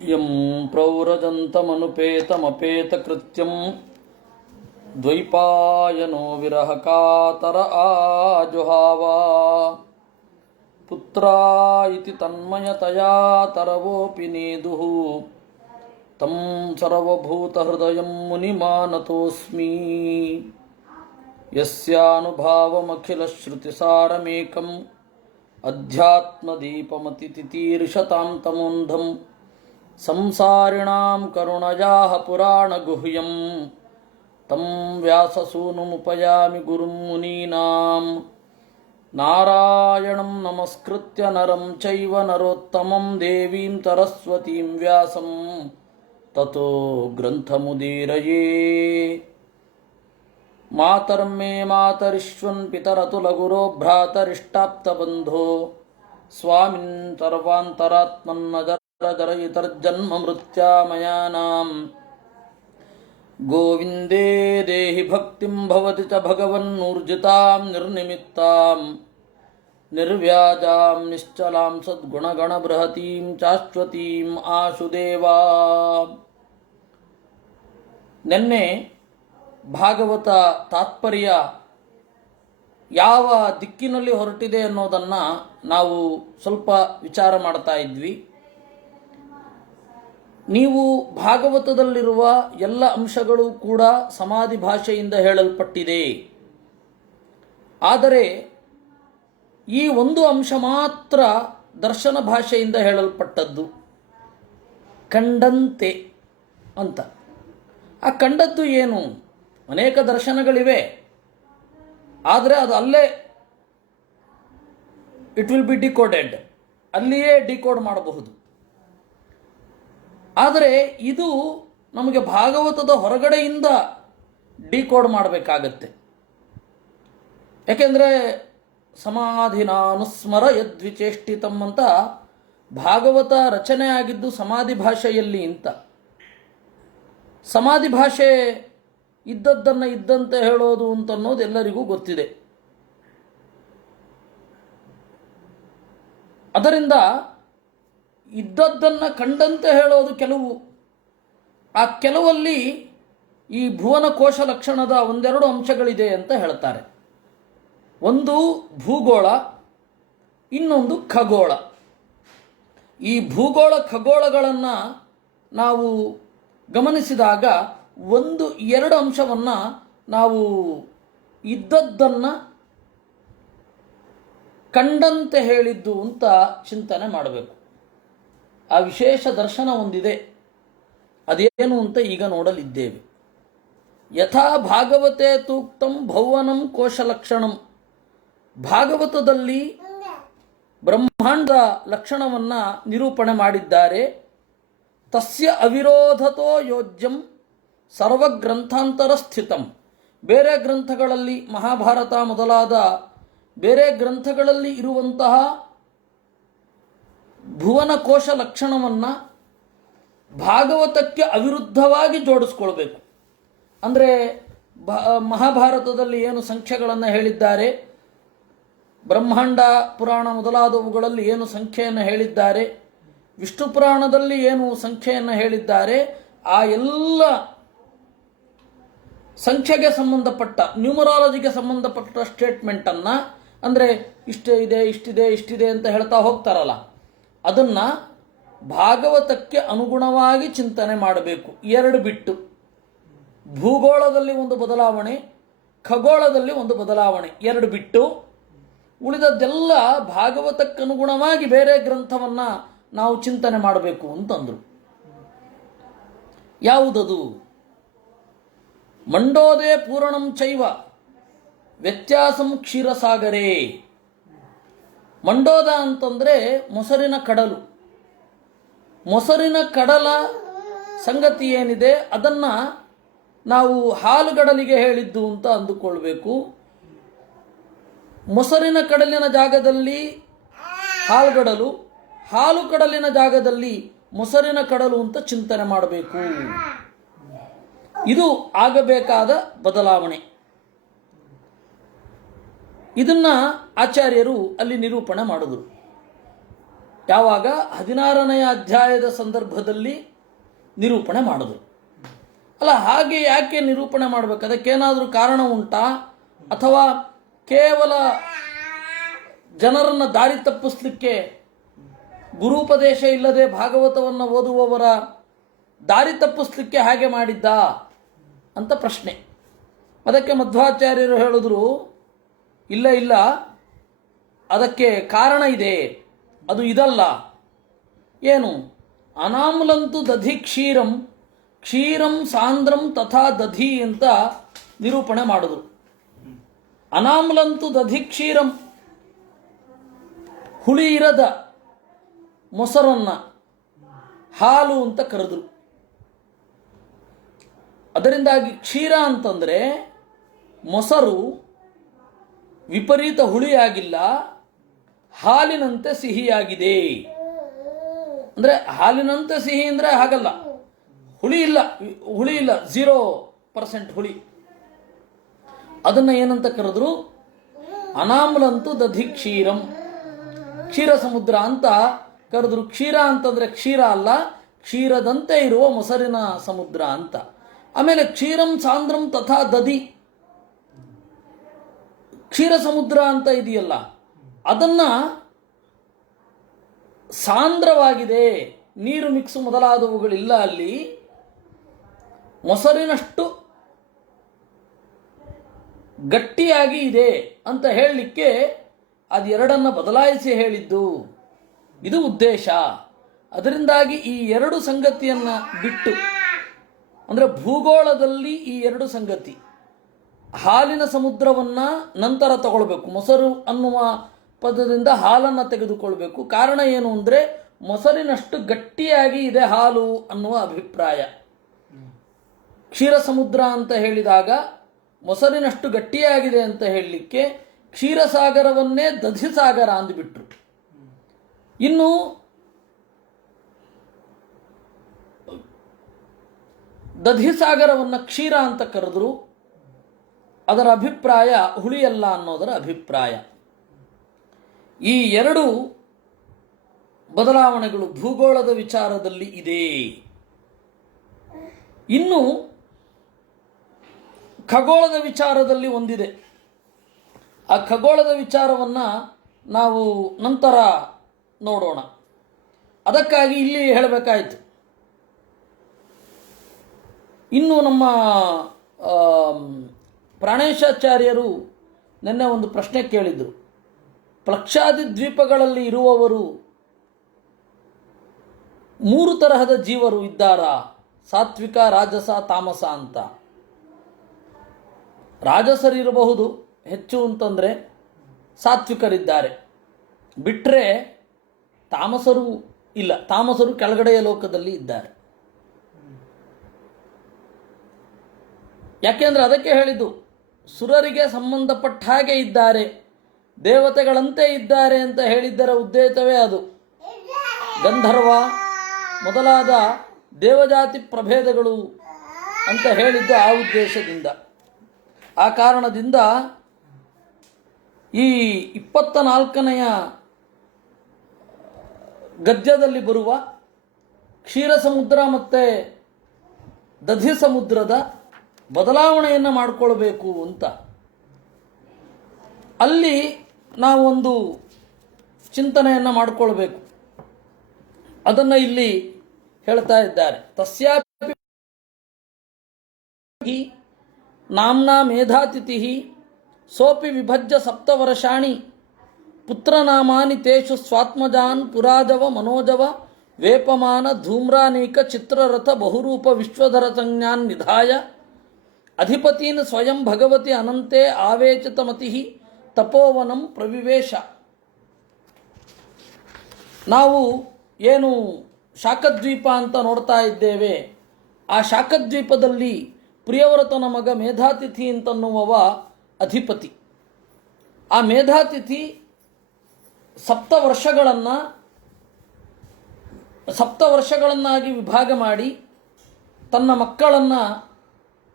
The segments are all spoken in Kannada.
ಯಂ ಪ್ರವ್ರಜಂತಮನುಪೇತಮಪೇತಕೃತ್ಯಂ ದ್ವೈಪಾಯನೋ ವಿರಹಕಾತರ ಆಜುಹಾವ ಪುತ್ರಾ ಇತಿ ತನ್ಮಯತಯಾ ತರವೋಪಿ ನೇದುಃ ತಂ ಸರ್ವಭೂತಹೃದಯಂ ಮುನಿಮಾನತೋಸ್ಮಿ ಯಸ್ಯಾನುಭಾವಮಖಿಲಶ್ರುತಿಸಾರಮೇಕಂ ಅಧ್ಯಾತ್ಮದೀಪಮತಿತಿತೀರ್ಷತಾಂ ತಮೋಂಧಂ ಸಂಸಾರಿಣಾಂ ಕರುಣಯಾಃ ಪುರಾಣಗುಹ್ಯಂ ತಂ ವ್ಯಾಸಸೂನುಮುಪಯಾಮಿ ಗುರುಂ ಮುನೀನಾಂ ನಾರಾಯಣಂ ನಮಸ್ಕೃತ್ಯ ನರಂ ಚೈವ ನರೋತ್ತಮಂ ದೇವೀಂ ಸರಸ್ವತೀಂ ವ್ಯಾಸಂ ತತೋ ಗ್ರಂಥಮುದೀರಯೇ. ಮಾತರ್ಂ ಮೇ ಮಾತರಿಶ್ವನ್ ಪಿತರತುಲಗುರೋ ಭ್ರಾತರಿಷ್ಟಾಪ್ತಬಂಧೋ ಸ್ವಾಮಿನ್ ಸರ್ವಾಂತರಾತ್ಮನ್ನಜರಜರಯಿತರ್ಜನ್ಮ ಮೃತ್ಯಾಮಯಾನಾಂ ಗೋವಿಂದೇ ದೇಹಿ ಭಕ್ತಿಂ ಭವತಿ ಚ ಭಗವನ್ನೂರ್ಜಿತಾಂ ನಿರ್ನಿಮಿತ್ತಾಂ ನಿರ್ವ್ಯಾಜಾಂ ನಿಶ್ಚಲಾಂ ಸದ್ಗುಣಗಣಬೃಹತೀಂ ಶಾಶ್ವತೀಂ ಆಶುದೇವಾ. ನಿನ್ನೆ ಭಾಗವತ ತಾತ್ಪರ್ಯ ಯಾವ ದಿಕ್ಕಿನಲ್ಲಿ ಹೊರಟಿದೆ ಅನ್ನೋದನ್ನು ನಾವು ಸ್ವಲ್ಪ ವಿಚಾರ ಮಾಡ್ತಾ ಇದ್ವಿ. ನೀವು ಭಾಗವತದಲ್ಲಿರುವ ಎಲ್ಲ ಅಂಶಗಳು ಕೂಡ ಸಮಾಧಿ ಭಾಷೆಯಿಂದ ಹೇಳಲ್ಪಟ್ಟಿದೆ. ಆದರೆ ಈ ಒಂದು ಅಂಶ ಮಾತ್ರ ದರ್ಶನ ಭಾಷೆಯಿಂದ ಹೇಳಲ್ಪಟ್ಟದ್ದು, ಕಂಡಂತೆ ಅಂತ. ಆ ಕಂಡದ್ದು ಏನು? ಅನೇಕ ದರ್ಶನಗಳಿವೆ, ಆದರೆ ಅದು ಅಲ್ಲೇ ಇಟ್ ವಿಲ್ ಬಿ ಡಿಕೋಡೆಡ್, ಅಲ್ಲಿಯೇ ಡಿಕೋಡ್ ಮಾಡಬಹುದು. ಆದರೆ ಇದು ನಮಗೆ ಭಾಗವತದ ಹೊರಗಡೆಯಿಂದ ಡಿಕೋಡ್ ಮಾಡಬೇಕಾಗತ್ತೆ. ಯಾಕೆಂದರೆ ಸಮಾಧಿನಾನುಸ್ಮರ ಯದ್ವಿಚೇಷ್ಟಿತಂ ಅಂತ ಭಾಗವತ ರಚನೆ ಆಗಿದ್ದು ಸಮಾಧಿ ಭಾಷೆಯಲ್ಲಿ ಅಂತ. ಸಮಾಧಿ ಭಾಷೆ ಇದ್ದದ್ದನ್ನು ಇದ್ದಂತೆ ಹೇಳೋದು ಅಂತನ್ನೋದು ಎಲ್ಲರಿಗೂ ಗೊತ್ತಿದೆ. ಅದರಿಂದ ಇದ್ದದ್ದನ್ನು ಕಂಡಂತೆ ಹೇಳೋದು ಕೆಲವು. ಆ ಕೆಲವಲ್ಲಿ ಈ ಭುವನ ಕೋಶ ಲಕ್ಷಣದ ಒಂದೆರಡು ಅಂಶಗಳಿದೆ ಅಂತ ಹೇಳ್ತಾರೆ. ಒಂದು ಭೂಗೋಳ, ಇನ್ನೊಂದು ಖಗೋಳ. ಈ ಭೂಗೋಳ ಖಗೋಳಗಳನ್ನು ನಾವು ಗಮನಿಸಿದಾಗ ಎರಡು ಅಂಶವನ್ನು ನಾವು ಇದ್ದದ್ದನ್ನು ಕಂಡಂತೆ ಹೇಳಿದ್ದು ಅಂತ ಚಿಂತನೆ ಮಾಡಬೇಕು. ಆ ವಿಶೇಷ ದರ್ಶನ ಒಂದಿದೆ, ಅದೇನು ಅಂತ ಈಗ ನೋಡಲಿದ್ದೇವೆ. ಯಥಾ ಭಾಗವತೆ ತೂಕ್ತಂ ಭೌವನಂ ಕೋಶಲಕ್ಷಣಂ. ಭಾಗವತದಲ್ಲಿ ಬ್ರಹ್ಮಾಂಡ ಲಕ್ಷಣವನ್ನು ನಿರೂಪಣೆ ಮಾಡಿದ್ದಾರೆ. ತಸ್ಯ ಅವಿರೋಧತೋ ಯೋಜ್ಯಂ ಸರ್ವಗ್ರಂಥಾಂತರ ಸ್ಥಿತಂ. ಬೇರೆ ಗ್ರಂಥಗಳಲ್ಲಿ, ಮಹಾಭಾರತ ಮೊದಲಾದ ಬೇರೆ ಗ್ರಂಥಗಳಲ್ಲಿ ಇರುವಂತಹ ಭುವನ ಕೋಶ ಲಕ್ಷಣವನ್ನು ಭಾಗವತಕ್ಕೆ ಅವಿರುದ್ಧವಾಗಿ ಜೋಡಿಸ್ಕೊಳ್ಬೇಕು. ಅಂದರೆ ಮಹಾಭಾರತದಲ್ಲಿ ಏನು ಸಂಖ್ಯೆಗಳನ್ನು ಹೇಳಿದ್ದಾರೆ, ಬ್ರಹ್ಮಾಂಡ ಪುರಾಣ ಮೊದಲಾದವುಗಳಲ್ಲಿ ಏನು ಸಂಖ್ಯೆಯನ್ನು ಹೇಳಿದ್ದಾರೆ, ವಿಷ್ಣು ಪುರಾಣದಲ್ಲಿ ಏನು ಸಂಖ್ಯೆಯನ್ನು ಹೇಳಿದ್ದಾರೆ, ಆ ಎಲ್ಲ ಸಂಖ್ಯೆಗೆ ಸಂಬಂಧಪಟ್ಟ, ನ್ಯೂಮರಾಲಜಿಗೆ ಸಂಬಂಧಪಟ್ಟ ಸ್ಟೇಟ್ಮೆಂಟನ್ನು, ಅಂದರೆ ಇಷ್ಟೇ ಇದೆ ಇಷ್ಟಿದೆ ಇಷ್ಟಿದೆ ಅಂತ ಹೇಳ್ತಾ ಹೋಗ್ತಾರಲ್ಲ, ಅದನ್ನು ಭಾಗವತಕ್ಕೆ ಅನುಗುಣವಾಗಿ ಚಿಂತನೆ ಮಾಡಬೇಕು. ಎರಡು ಬಿಟ್ಟು, ಭೂಗೋಳದಲ್ಲಿ ಒಂದು ಬದಲಾವಣೆ, ಖಗೋಳದಲ್ಲಿ ಒಂದು ಬದಲಾವಣೆ, ಎರಡು ಬಿಟ್ಟು ಉಳಿದದ್ದೆಲ್ಲ ಭಾಗವತಕ್ಕನುಗುಣವಾಗಿ ಬೇರೆ ಗ್ರಂಥವನ್ನು ನಾವು ಚಿಂತನೆ ಮಾಡಬೇಕು ಅಂತಂದರು. ಯಾವುದದು? ಮಂಡೋದೇ ಪೂರಣಂ ಚೈವ ವ್ಯತ್ಯಾಸಂ ಕ್ಷೀರಸಾಗರೇ. ಮಂಡೋದ ಅಂತಂದರೆ ಮೊಸರಿನ ಕಡಲು. ಮೊಸರಿನ ಕಡಲ ಸಂಗತಿ ಏನಿದೆ ಅದನ್ನು ನಾವು ಹಾಲುಗಡಲಿಗೆ ಹೇಳಿದ್ದು ಅಂತ ಅಂದುಕೊಳ್ಬೇಕು. ಮೊಸರಿನ ಕಡಲಿನ ಜಾಗದಲ್ಲಿ ಹಾಲುಗಡಲು, ಹಾಲು ಕಡಲಿನ ಜಾಗದಲ್ಲಿ ಮೊಸರಿನ ಕಡಲು ಅಂತ ಚಿಂತನೆ ಮಾಡಬೇಕು. ಇದು ಆಗಬೇಕಾದ ಬದಲಾವಣೆ. ಇದನ್ನು ಆಚಾರ್ಯರು ಅಲ್ಲಿ ನಿರೂಪಣೆ ಮಾಡಿದರು. ಯಾವಾಗ 16ನೇ ಅಧ್ಯಾಯದ ಸಂದರ್ಭದಲ್ಲಿ ನಿರೂಪಣೆ ಮಾಡಿದ್ರು. ಅಲ್ಲ, ಹಾಗೆ ಯಾಕೆ ನಿರೂಪಣೆ ಮಾಡಬೇಕು? ಅದಕ್ಕೇನಾದರೂ ಕಾರಣ ಉಂಟಾ? ಅಥವಾ ಕೇವಲ ಜನರನ್ನು ದಾರಿ ತಪ್ಪಿಸ್ಲಿಕ್ಕೆ, ಗುರುಪದೇಶ ಇಲ್ಲದೆ ಭಾಗವತವನ್ನು ಓದುವವರ ದಾರಿ ತಪ್ಪಿಸ್ಲಿಕ್ಕೆ ಹಾಗೆ ಮಾಡಿದ್ದ ಅಂತ ಪ್ರಶ್ನೆ. ಅದಕ್ಕೆ ಮಧ್ವಾಚಾರ್ಯರು ಹೇಳಿದ್ರು, ಇಲ್ಲ ಇಲ್ಲ, ಅದಕ್ಕೆ ಕಾರಣ ಇದೆ. ಅದು ಇದಲ್ಲ. ಏನು? ಅನಾಮ್ಲಂತು ದಧಿ ಕ್ಷೀರಂ, ಕ್ಷೀರಂ ಸಾಂದ್ರಂ ತಥಾ ದಧಿ ಅಂತ ನಿರೂಪಣೆ ಮಾಡಿದ್ರು. ಅನಾಮ್ಲಂತು ದಧಿ ಕ್ಷೀರಂ, ಹುಳಿ ಇರದ ಮೊಸರನ್ನ ಹಾಲು ಅಂತ ಕರೆದ್ರು. ಅದರಿಂದಾಗಿ ಕ್ಷೀರ ಅಂತಂದರೆ ಮೊಸರು ವಿಪರೀತ ಹುಳಿಯಾಗಿಲ್ಲ, ಹಾಲಿನಂತೆ ಸಿಹಿಯಾಗಿದೆ. ಅಂದರೆ ಹಾಲಿನಂತೆ ಸಿಹಿ ಅಂದರೆ ಹಾಗಲ್ಲ, ಹುಳಿ ಇಲ್ಲ, 0% ಹುಳಿ. ಅದನ್ನು ಏನಂತ ಕರೆದ್ರು? ಅನಾಮ್ಲಂತು ದಧಿ ಕ್ಷೀರಂ, ಕ್ಷೀರ ಸಮುದ್ರ ಅಂತ ಕರೆದ್ರು. ಕ್ಷೀರ ಅಂತಂದರೆ ಕ್ಷೀರ ಅಲ್ಲ, ಕ್ಷೀರದಂತೆ ಇರುವ ಮೊಸರಿನ ಸಮುದ್ರ ಅಂತ. ಆಮೇಲೆ ಕ್ಷೀರಂ ಸಾಂದ್ರಂ ತಥಾ ದಧಿ, ಕ್ಷೀರ ಸಮುದ್ರ ಅಂತ ಇದೆಯಲ್ಲ, ಅದನ್ನ ಸಾಂದ್ರವಾಗಿದೆ, ನೀರು ಮಿಕ್ಸು ಮೊದಲಾದವುಗಳಿಲ್ಲ ಅಲ್ಲಿ, ಮೊಸರಿನಷ್ಟು ಗಟ್ಟಿಯಾಗಿ ಇದೆ ಅಂತ ಹೇಳಲಿಕ್ಕೆ ಅದೆರಡನ್ನು ಬದಲಾಯಿಸಿ ಹೇಳಿದ್ದು. ಇದು ಉದ್ದೇಶ. ಅದರಿಂದಾಗಿ ಈ ಎರಡು ಸಂಗತಿಯನ್ನ ಬಿಟ್ಟು, ಅಂದರೆ ಭೂಗೋಳದಲ್ಲಿ ಈ ಎರಡು ಸಂಗತಿ, ಹಾಲಿನ ಸಮುದ್ರವನ್ನ ನಂತರ ತಗೊಳ್ಬೇಕು, ಮೊಸರು ಅನ್ನುವ ಪದದಿಂದ ಹಾಲನ್ನು ತೆಗೆದುಕೊಳ್ಬೇಕು. ಕಾರಣ ಏನು ಅಂದರೆ ಮೊಸರಿನಷ್ಟು ಗಟ್ಟಿಯಾಗಿ ಇದೆ ಹಾಲು ಅನ್ನುವ ಅಭಿಪ್ರಾಯ. ಕ್ಷೀರ ಸಮುದ್ರ ಅಂತ ಹೇಳಿದಾಗ ಮೊಸರಿನಷ್ಟು ಗಟ್ಟಿಯಾಗಿದೆ ಅಂತ ಹೇಳಲಿಕ್ಕೆ ಕ್ಷೀರಸಾಗರವನ್ನೇ ದಧಿಸಾಗರ ಅಂದುಬಿಟ್ರು. ಇನ್ನು ದಧಿಸಾಗರವನ್ನು ಕ್ಷೀರ ಅಂತ ಕರೆದ್ರು. ಅದರ ಅಭಿಪ್ರಾಯ ಹುಳಿಯಲ್ಲ ಅನ್ನೋದರ ಅಭಿಪ್ರಾಯ. ಈ ಎರಡು ಬದಲಾವಣೆಗಳು ಭೂಗೋಳದ ವಿಚಾರದಲ್ಲಿ ಇದೆ. ಇನ್ನು ಖಗೋಳದ ವಿಚಾರದಲ್ಲಿ ಒಂದಿದೆ. ಆ ಖಗೋಳದ ವಿಚಾರವನ್ನು ನಾವು ನಂತರ ನೋಡೋಣ. ಅದಕ್ಕಾಗಿ ಇಲ್ಲಿ ಹೇಳಬೇಕಾಯಿತು. ಇನ್ನು ನಮ್ಮ ಪ್ರಾಣೇಶಾಚಾರ್ಯರು ನಿನ್ನೆ ಒಂದು ಪ್ರಶ್ನೆ ಕೇಳಿದರು. ಪ್ಲಕ್ಷಾದಿ ದ್ವೀಪಗಳಲ್ಲಿ ಇರುವವರು 3 ತರಹದ ಜೀವರು ಇದ್ದಾರಾ? ಸಾತ್ವಿಕ, ರಾಜಸ, ತಾಮಸ ಅಂತ. ರಾಜಸರಿರಬಹುದು ಹೆಚ್ಚು ಅಂತಂದರೆ, ಸಾತ್ವಿಕರಿದ್ದಾರೆ. ಬಿಟ್ಟರೆ ತಾಮಸರು ಇಲ್ಲ, ತಾಮಸರು ಕೆಳಗಡೆಯ ಲೋಕದಲ್ಲಿ ಇದ್ದಾರೆ. ಯಾಕೆಂದ್ರೆ ಅದಕ್ಕೆ ಹೇಳಿದ್ದು, ಸುರರಿಗೆ ಸಂಬಂಧಪಟ್ಟ ಹಾಗೆ ಇದ್ದಾರೆ, ದೇವತೆಗಳಂತೆ ಇದ್ದಾರೆ ಅಂತ ಹೇಳಿದ್ದರ ಉದ್ದೇಶವೇ ಅದು. ಗಂಧರ್ವ ಮೊದಲಾದ ದೇವಜಾತಿ ಪ್ರಭೇದಗಳು ಅಂತ ಹೇಳಿದ್ದು ಆ ಉದ್ದೇಶದಿಂದ. ಆ ಕಾರಣದಿಂದ ಈ 24ನೆಯ ಗದ್ಯದಲ್ಲಿ ಬರುವ ಕ್ಷೀರ ಸಮುದ್ರ ಮತ್ತು ದಧಿ ಸಮುದ್ರದ ಬದಲಾವಣೆಯನ್ನು ಮಾಡಿಕೊಳ್ಬೇಕು ಅಂತ ಅಲ್ಲಿ ನಾವೊಂದು ಚಿಂತನೆಯನ್ನು ಮಾಡಿಕೊಳ್ಬೇಕು. ಅದನ್ನು ಇಲ್ಲಿ ಹೇಳ್ತಾ ಇದ್ದಾರೆ. ತಸ್ಯಾಪಿ ನಾಮ್ನಾ ಮೇಧಾತಿಥಿ ಸೋಪಿ ವಿಭಜ್ಯ 7 ವರ್ಷಾಣಿ ಪುತ್ರನಾಮಾನಿ ತೇಷು ಸ್ವಾತ್ಮಜಾನ್ ಪುರಾಜವ ಮನೋಜವ ವೇಪಮಾನ ಧೂಮ್ರಾನೇಕ ಚಿತ್ರರಥ ಬಹುರೂಪ ವಿಶ್ವಧರ ಸಂಜ್ಞಾನ್ ನಿಧಾಯ ಅಧಿಪತೀನ್ ಸ್ವಯಂ ಭಗವತಿ ಅನಂತೆ ಆವೇಚಿತಮತಿ ತಪೋವನಂ ಪ್ರವಿವೇಶ. ನಾವು ಏನು ಶಾಖದ್ವೀಪ ಅಂತ ನೋಡ್ತಾ ಇದ್ದೇವೆ, ಆ ಶಾಖದ್ವೀಪದಲ್ಲಿ ಪ್ರಿಯವ್ರತನ ಮಗ ಮೇಧಾತಿಥಿ ಅಂತನ್ನುವವ ಅಧಿಪತಿ. ಆ ಮೇಧಾತಿಥಿ 7 ವರ್ಷಗಳನ್ನಾಗಿ ವಿಭಾಗ ಮಾಡಿ ತನ್ನ ಮಕ್ಕಳನ್ನು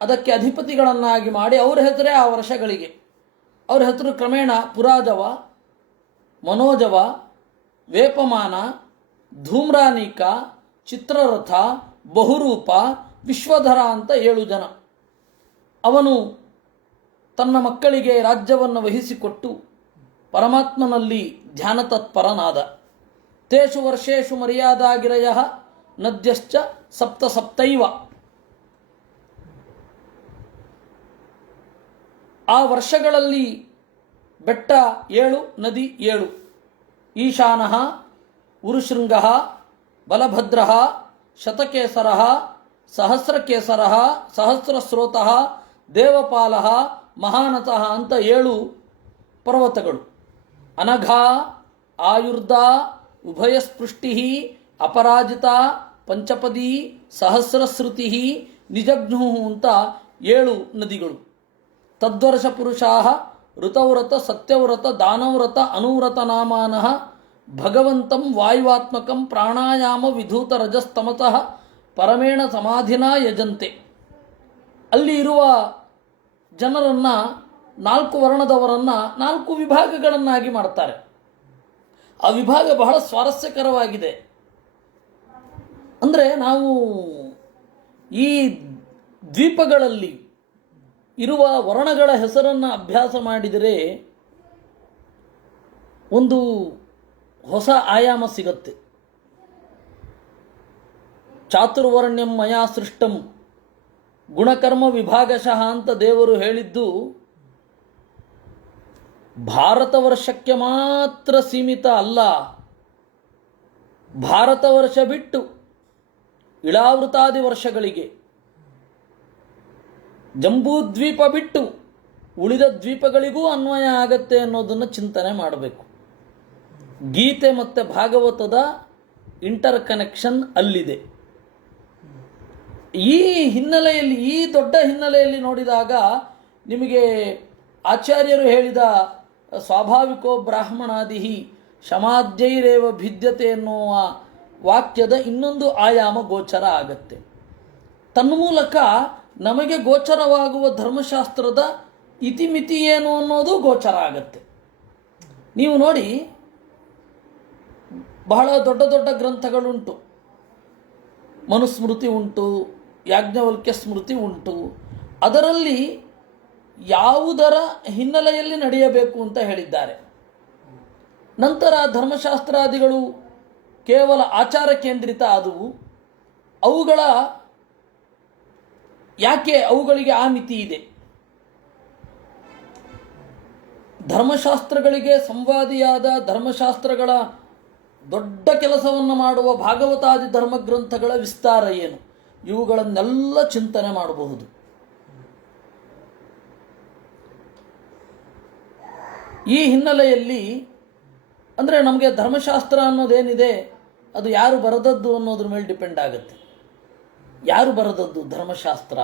ಅದಕ್ಕೆ ಅಧಿಪತಿಗಳನ್ನಾಗಿ ಮಾಡಿ ಅವರ ಹೆಸರೇ ಆ ವರ್ಷಗಳಿಗೆ. ಅವರ ಹೆಸರು ಕ್ರಮೇಣ ಪುರಾಜವ, ಮನೋಜವ ವೇಪಮಾನ, ಧೂಮ್ರಾನೀಕ, ಚಿತ್ರರಥ, ಬಹುರೂಪ, ವಿಶ್ವಧರ ಅಂತ 7 ಜನ. ಅವನು ತನ್ನ ಮಕ್ಕಳಿಗೆ ರಾಜ್ಯವನ್ನು ವಹಿಸಿಕೊಟ್ಟು ಪರಮಾತ್ಮನಲ್ಲಿ ಧ್ಯಾನ ತತ್ಪರನಾದ. ತೇಷು ವರ್ಷೇಷು ಮರ್ಯಾದಾಗಿರಯ ನದ್ಯಶ್ಚ ಸಪ್ತ ಸಪ್ತೈವ. ಆ ವರ್ಷಗಳಲ್ಲಿ ಬೆಟ್ಟ 7, ನದಿ 7. ಈಶಾನಃ, ಉರುಶೃಂಗಃ, ಬಲಭದ್ರಃ, ಶತಕೇಸರಃ, ಸಹಸ್ರಕೇಸರಃ, ಸಹಸ್ರಸ್ರೋತಃ, ದೇವಪಾಲಃ, ಮಹಾನತಃ ಅಂತ 7 ಪರ್ವತಗಳು. ಅನಘ, ಆಯುರ್ಧ, ಉಭಯಸ್ಪೃಷ್ಟಿ, ಅಪರಾಜಿತ, ಪಂಚಪದಿ, ಸಹಸ್ರಶ್ರುತಿ, ನಿಜಘ್ನು ಅಂತ 7 ನದಿಗಳು. ತದ್ವರ್ಷ ಪುರುಷಾ ಋತವ್ರತ, ಸತ್ಯವ್ರತ, ದಾನವ್ರತ, ಅನುವ್ರತ ನಾಮಾನಃ ಭಗವಂತಂ ವಾಯುವಾತ್ಮಕಂ ಪ್ರಾಣಾಯಾಮ ವಿಧೂತ ರಜಸ್ತಮತಃ ಪರಮೇಣ ಸಮಾಧಿನ ಯಜಂತೆ. ಅಲ್ಲಿ ಇರುವ ಜನರನ್ನು 4 ವರ್ಣದವರನ್ನು 4 ವಿಭಾಗಗಳನ್ನಾಗಿ ಮಾಡ್ತಾರೆ. ಆ ವಿಭಾಗ ಬಹಳ ಸ್ವಾರಸ್ಯಕರವಾಗಿದೆ. ಅಂದರೆ ನಾವು ಈ ದ್ವೀಪಗಳಲ್ಲಿ ಇರುವ ವರ್ಣಗಳ ಹೆಸರನ್ನು ಅಭ್ಯಾಸ ಮಾಡಿದರೆ ಒಂದು ಹೊಸ ಆಯಾಮ ಸಿಗತ್ತೆ. ಚಾತುರ್ವರ್ಣ್ಯಂ ಮಯಾ ಸೃಷ್ಟಂ ಗುಣಕರ್ಮ ವಿಭಾಗಶಃ ಅಂತ ದೇವರು ಹೇಳಿದ್ದು ಭಾರತ ವರ್ಷಕ್ಕೆ ಮಾತ್ರ ಸೀಮಿತ ಅಲ್ಲ. ಭಾರತ ವರ್ಷ ಬಿಟ್ಟು ಇಳಾವೃತಾದಿ ವರ್ಷಗಳಿಗೆ, ಜಂಬೂದ್ವೀಪ ಬಿಟ್ಟು ಉಳಿದ ದ್ವೀಪಗಳಿಗೂ ಅನ್ವಯ ಆಗತ್ತೆ ಅನ್ನೋದನ್ನು ಚಿಂತನೆ ಮಾಡಬೇಕು. ಗೀತೆ ಮತ್ತು ಭಾಗವತದ ಇಂಟರ್ ಕನೆಕ್ಷನ್ ಅಲ್ಲಿದೆ. ಈ ಹಿನ್ನೆಲೆಯಲ್ಲಿ, ಈ ದೊಡ್ಡ ಹಿನ್ನೆಲೆಯಲ್ಲಿ ನೋಡಿದಾಗ ನಿಮಗೆ ಆಚಾರ್ಯರು ಹೇಳಿದ ಸ್ವಾಭಾವಿಕೋ ಬ್ರಾಹ್ಮಣಾದಿ ಶಮಾದ್ಯೈರೇವ ಭಿದ್ಯತೆ ಎನ್ನುವ ವಾಕ್ಯದ ಇನ್ನೊಂದು ಆಯಾಮ ಗೋಚರ ಆಗತ್ತೆ. ತನ್ಮೂಲಕ ನಮಗೆ ಗೋಚರವಾಗುವ ಧರ್ಮಶಾಸ್ತ್ರದ ಇತಿಮಿತಿ ಏನು ಅನ್ನೋದು ಗೋಚರ ಆಗತ್ತೆ. ನೀವು ನೋಡಿ, ಬಹಳ ದೊಡ್ಡ ದೊಡ್ಡ ಗ್ರಂಥಗಳುಂಟು. ಮನುಸ್ಮೃತಿ ಉಂಟು, ಯಾಜ್ಞವಲ್ಕ್ಯ ಸ್ಮೃತಿ ಉಂಟು. ಅದರಲ್ಲಿ ಯಾವುದರ ಹಿನ್ನೆಲೆಯಲ್ಲಿ ನಡೆಯಬೇಕು ಅಂತ ಹೇಳಿದ್ದಾರೆ. ನಂತರ ಧರ್ಮಶಾಸ್ತ್ರಾದಿಗಳು ಕೇವಲ ಆಚಾರ ಕೇಂದ್ರಿತ ಆದವು. ಯಾಕೆ ಅವುಗಳಿಗೆ ಆ ಮಿತಿ ಇದೆ? ಧರ್ಮಶಾಸ್ತ್ರಗಳಿಗೆ ಸಂವಾದಿಯಾದ ಧರ್ಮಶಾಸ್ತ್ರಗಳ ದೊಡ್ಡ ಕೆಲಸವನ್ನು ಮಾಡುವ ಭಾಗವತಾದಿ ಧರ್ಮಗ್ರಂಥಗಳ ವಿಸ್ತಾರ ಏನು? ಇವುಗಳನ್ನೆಲ್ಲ ಚಿಂತನೆ ಮಾಡಬಹುದು. ಈ ಹಿನ್ನೆಲೆಯಲ್ಲಿ ಅಂದರೆ ನಮಗೆ ಧರ್ಮಶಾಸ್ತ್ರ ಅನ್ನೋದೇನಿದೆ ಅದು ಯಾರು ಬರೆದದ್ದು ಅನ್ನೋದ್ರ ಮೇಲೆ ಡಿಪೆಂಡ್ ಆಗುತ್ತೆ. ಯಾರು ಬರೆದದ್ದು ಧರ್ಮಶಾಸ್ತ್ರ,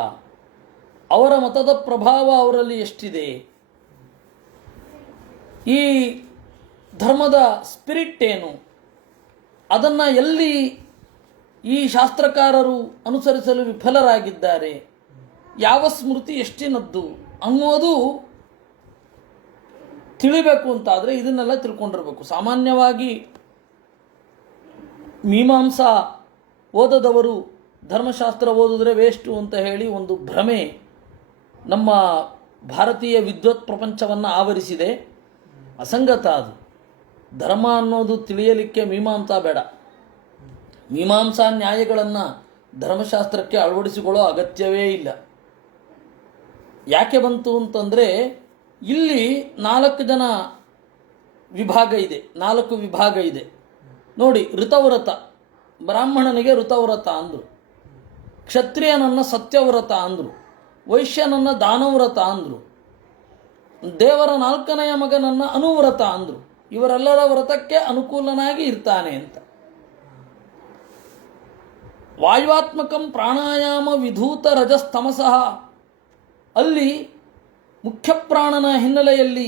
ಅವರ ಮತದ ಪ್ರಭಾವ ಅವರಲ್ಲಿ ಎಷ್ಟಿದೆ, ಈ ಧರ್ಮದ ಸ್ಪಿರಿಟ್ ಏನು, ಅದನ್ನು ಎಲ್ಲಿ ಈ ಶಾಸ್ತ್ರಕಾರರು ಅನುಸರಿಸಲು ವಿಫಲರಾಗಿದ್ದಾರೆ, ಯಾವ ಸ್ಮೃತಿ ಎಷ್ಟಿನದ್ದು ಅನ್ನೋದು ತಿಳಿಬೇಕು ಅಂತಾದರೆ ಇದನ್ನೆಲ್ಲ ತಿಳ್ಕೊಂಡಿರಬೇಕು. ಸಾಮಾನ್ಯವಾಗಿ ಮೀಮಾಂಸಾ ಓದದವರು ಧರ್ಮಶಾಸ್ತ್ರ ಓದಿದ್ರೆ ವೇಸ್ಟು ಅಂತ ಹೇಳಿ ಒಂದು ಭ್ರಮೆ ನಮ್ಮ ಭಾರತೀಯ ವಿದ್ವತ್ ಪ್ರಪಂಚವನ್ನು ಆವರಿಸಿದೆ. ಅಸಂಗತ ಅದು. ಧರ್ಮ ಅನ್ನೋದು ತಿಳಿಯಲಿಕ್ಕೆ ಮೀಮಾಂಸಾ ಬೇಡ. ಮೀಮಾಂಸಾ ನ್ಯಾಯಗಳನ್ನು ಧರ್ಮಶಾಸ್ತ್ರಕ್ಕೆ ಅಳವಡಿಸಿಕೊಳ್ಳೋ ಅಗತ್ಯವೇ ಇಲ್ಲ. ಯಾಕೆ ಬಂತು ಅಂತಂದರೆ ಇಲ್ಲಿ 4 ವಿಭಾಗ ಇದೆ, 4 ವಿಭಾಗ ಇದೆ ನೋಡಿ. ಋತವ್ರತ, ಬ್ರಾಹ್ಮಣನಿಗೆ ಋತವ್ರತ ಅಂದರು, ಕ್ಷತ್ರಿಯನನ್ನು ಸತ್ಯವ್ರತ ಅಂದರು, ವೈಶ್ಯನನ್ನು ದಾನವ್ರತ ಅಂದರು, ದೇವರ 4ನೆಯ ಮಗನನ್ನು ಅನುವ್ರತ ಅಂದರು. ಇವರೆಲ್ಲರ ವ್ರತಕ್ಕೆ ಅನುಕೂಲನಾಗಿ ಇರ್ತಾನೆ ಅಂತ. ವಾಯುವಾತ್ಮಕಂ ಪ್ರಾಣಾಯಾಮ ವಿಧೂತ ರಜಸ್ತಮಸಃ, ಅಲ್ಲಿ ಮುಖ್ಯ ಪ್ರಾಣನ ಹಿನ್ನೆಲೆಯಲ್ಲಿ